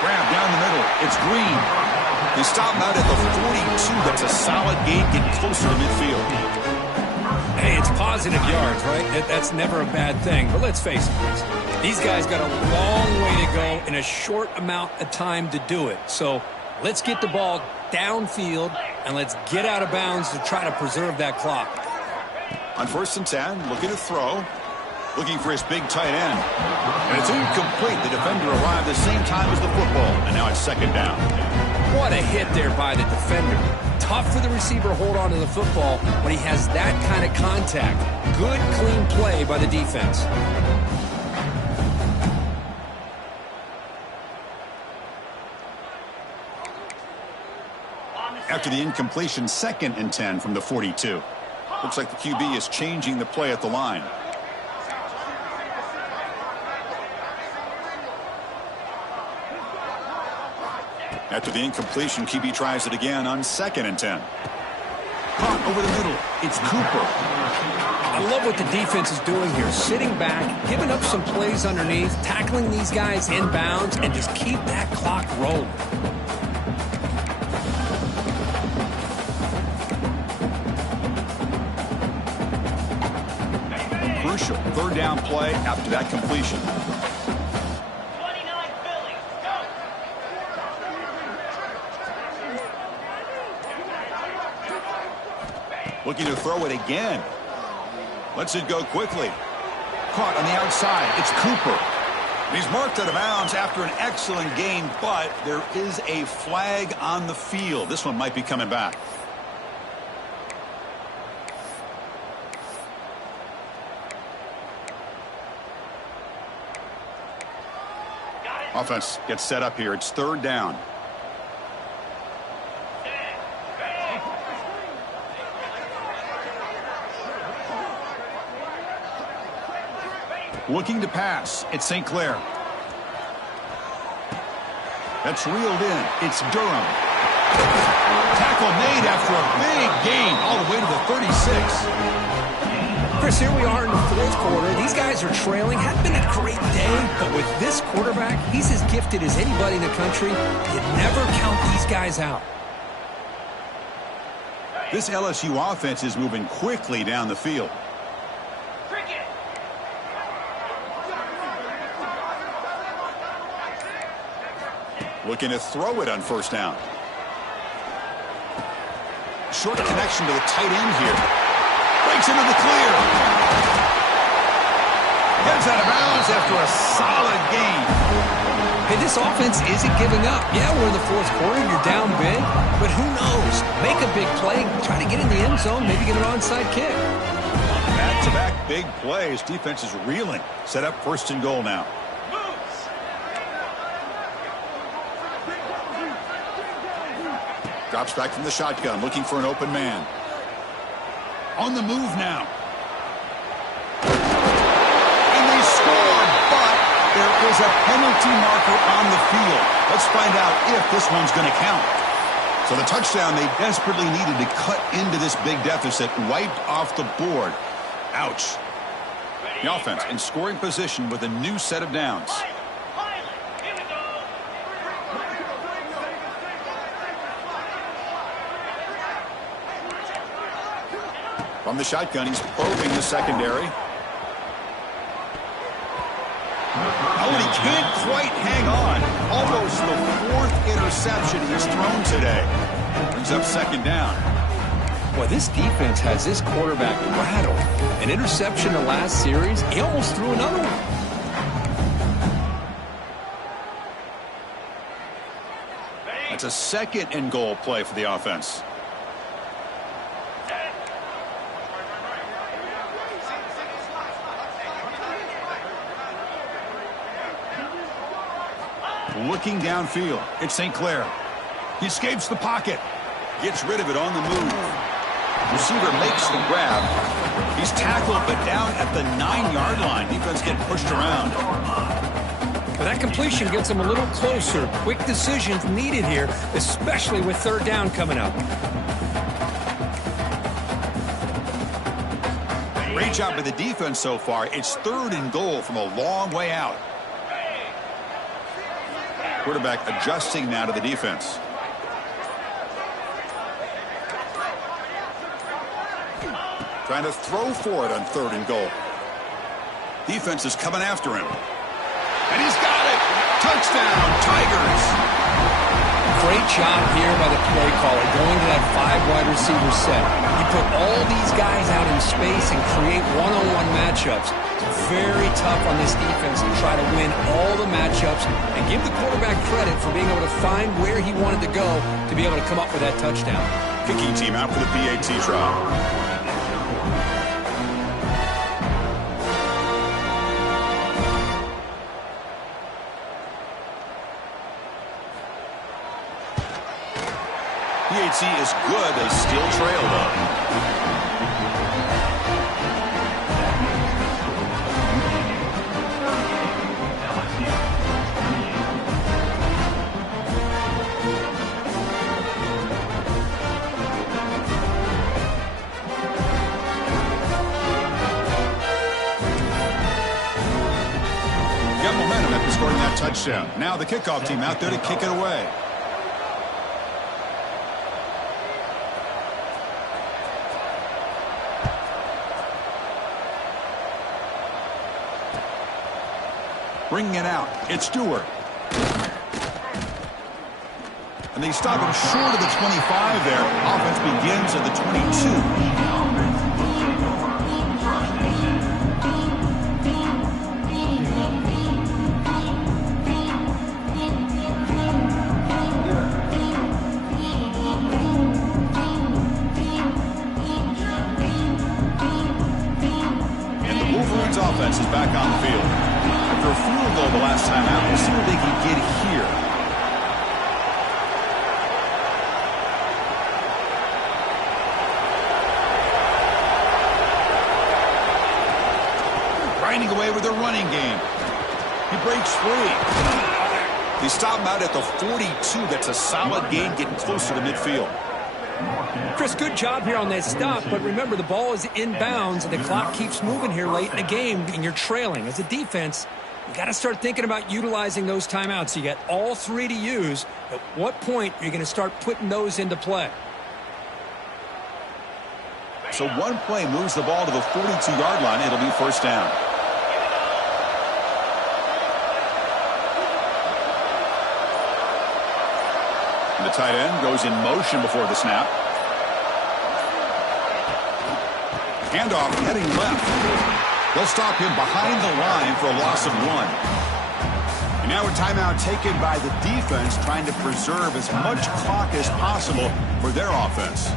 Grab down the middle, it's Green. They stop him out at the 42. That's a solid gain, get closer to midfield. Hey, it's positive yards, right? That's never a bad thing. But let's face it, these guys got a long way to go in a short amount of time to do it. So let's get the ball downfield, and let's get out of bounds to try to preserve that clock. On 1st and 10, looking to throw. Looking for his big tight end. And it's incomplete. The defender arrived the same time as the football, and now it's 2nd down. What a hit there by the defender. Tough for the receiver to hold on to the football when he has that kind of contact. Good, clean play by the defense. After the incompletion, 2nd and 10 from the 42. Looks like the QB is changing the play at the line. After the incompletion, QB tries it again on 2nd and 10. Caught over the middle. It's Cooper. I love what the defense is doing here. Sitting back, giving up some plays underneath, tackling these guys in bounds, and just keep that clock rolling. Crucial 3rd down play after that completion. 29 Phillies, go. Looking to throw it again. Lets it go quickly. Caught on the outside. It's Cooper. He's marked out of bounds after an excellent game, but there is a flag on the field. This one might be coming back. Offense gets set up here. It's 3rd down. Looking to pass. It's St. Clair. That's reeled in. It's Durham. Tackle made after a big gain all the way to the 36. Chris, here we are in the 4th quarter. These guys are trailing. Hadn't been a great day, but with this quarterback, he's as gifted as anybody in the country. You never count these guys out. This LSU offense is moving quickly down the field. Looking to throw it on 1st down. Short connection to the tight end here. Breaks into the clear. Gets out of bounds after a solid gain. Hey, this offense isn't giving up. Yeah, we're in the 4th quarter. You're down big. But who knows? Make a big play. Try to get in the end zone. Maybe get an onside kick. Back-to-back big plays. Defense is reeling. Set up 1st and goal now. Drops back from the shotgun, looking for an open man. On the move now. And they scored, but there is a penalty marker on the field. Let's find out if this one's going to count. So the touchdown they desperately needed to cut into this big deficit wiped off the board. Ouch. The offense in scoring position with a new set of downs. From the shotgun, he's probing the secondary. Oh, and he can't quite hang on. Almost the 4th interception he's thrown today. Brings up 2nd down. Well, this defense has this quarterback rattled. An interception the last series, he almost threw another one. It's a 2nd and goal play for the offense. Looking downfield, it's St. Clair. He escapes the pocket. Gets rid of it on the move. Receiver makes the grab. He's tackled, but down at the 9-yard line. Defense getting pushed around. But that completion gets him a little closer. Quick decisions needed here, especially with 3rd down coming up. Great job by the defense so far. It's 3rd and goal from a long way out. Quarterback adjusting now to the defense. Trying to throw for it on 3rd and goal. Defense is coming after him. And he's got it! Touchdown, Tigers! Great job here by the play caller, going to that 5-wide receiver set. You put all these guys out in space and create one-on-one matchups. It's very tough on this defense to try to win all the matchups and give the quarterback credit for being able to find where he wanted to go to be able to come up with that touchdown. Kicking team out for the PAT trial. PAT is good. They still trail, though. Got momentum after scoring that touchdown. Now the kickoff team out there to kick it away. Bringing it out, it's Stewart. And they stop him short of the 25 there. Offense begins at the 22. And the Wolverines offense is back on the field. After a field goal the last time out, we'll see what they can get here. Grinding away with their running game. He breaks free. They stop him out at the 42. That's a solid gain, getting closer to midfield. Chris, good job here on that stop, but remember the ball is inbounds and the clock keeps moving here late in the game and you're trailing. As a defense, you got to start thinking about utilizing those timeouts. You got all 3 to use. At what point are you going to start putting those into play? So one play moves the ball to the 42-yard line. It'll be 1st down. And the tight end goes in motion before the snap. Handoff heading left. They'll stop him behind the line for a loss of 1. And now a timeout taken by the defense, trying to preserve as much clock as possible for their offense.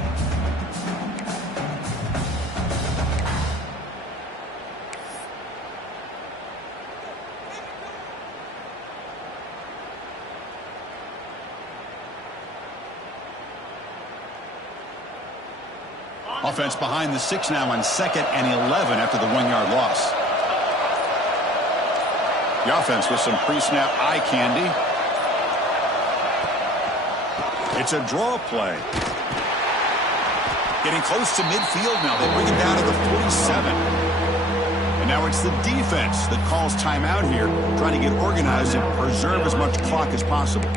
Offense behind the 6 now on 2nd and 11 after the 1-yard loss. The offense with some pre-snap eye candy. It's a draw play. Getting close to midfield now. They bring it down to the 47. And now it's the defense that calls timeout here, trying to get organized and preserve as much clock as possible.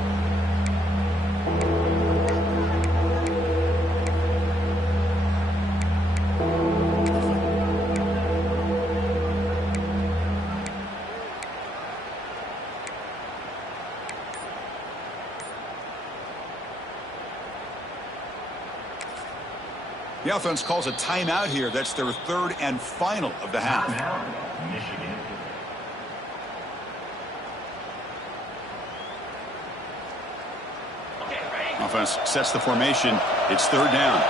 The offense calls a timeout here. That's their third and final of the half. Timeout, Michigan. Offense sets the formation. It's third down.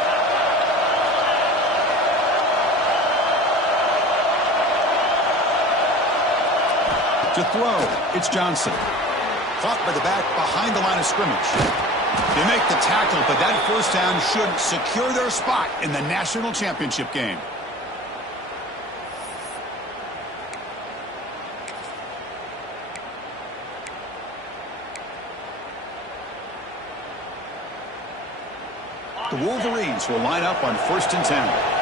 To throw, it's Johnson. Caught by the back behind the line of scrimmage. They make the tackle, but that first down should secure their spot in the national championship game. The Wolverines will line up on 1st and 10.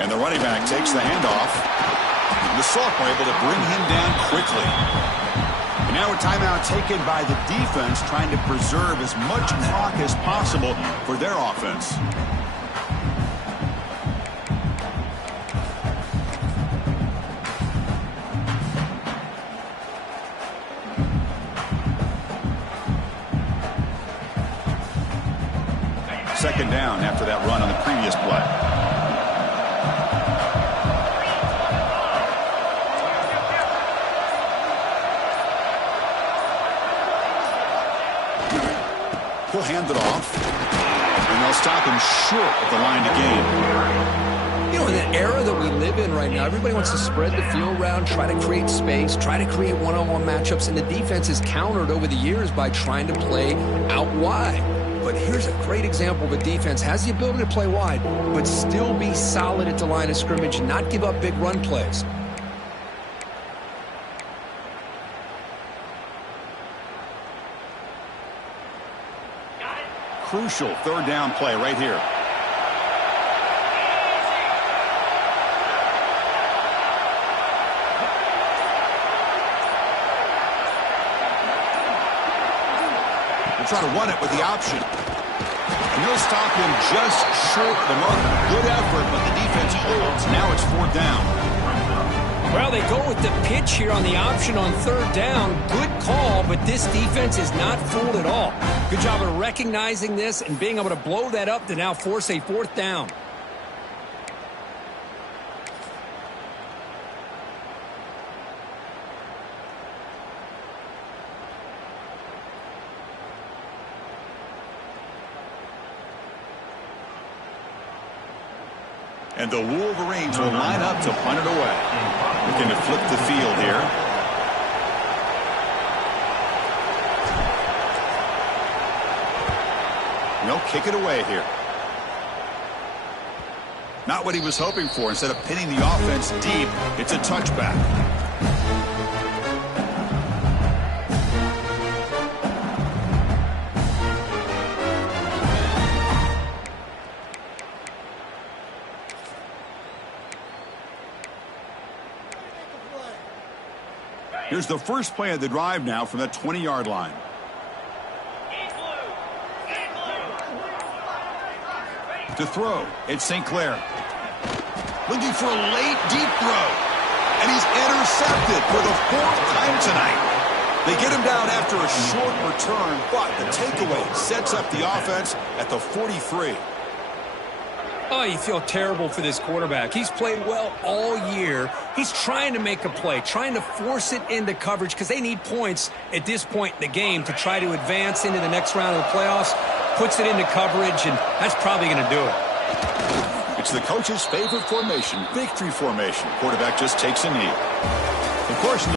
And the running back takes the handoff. The Sophomore able to bring him down quickly. And now a timeout taken by the defense, trying to preserve as much clock as possible for their offense. Second down after that run on the previous play. He'll hand it off, and they'll stop him short of the line to gain. You know, in the era that we live in right now, everybody wants to spread the field around, try to create space, try to create one-on-one matchups, and the defense is countered over the years by trying to play out wide. But here's a great example of a defense has the ability to play wide, but still be solid at the line of scrimmage and not give up big run plays. Crucial third down play right here. They'll try to run it with the option. And they'll stop him just short of the mark. Good effort, but the defense holds. Now it's 4th down. Well, they go with the pitch here on the option on 3rd down. Good call, but this defense is not fooled at all. Good job of recognizing this and being able to blow that up to now force a 4th down. And the Wolverines will line up to punt it away. Looking to flip the field here. They'll kick it away here. Not what he was hoping for. Instead of pinning the offense deep, it's a touchback. Here's the first play of the drive now from the 20-yard line. To throw, it's St. Clair. Looking for a late, deep throw. And he's intercepted for the 4th time tonight. They get him down after a short return, but the takeaway sets up the offense at the 43. Oh, you feel terrible for this quarterback. He's played well all year. He's trying to make a play, trying to force it into coverage because they need points at this point in the game to try to advance into the next round of the playoffs. Puts it into coverage, and that's probably going to do it. It's the coach's favorite formation, victory formation. Quarterback just takes a knee. Of course,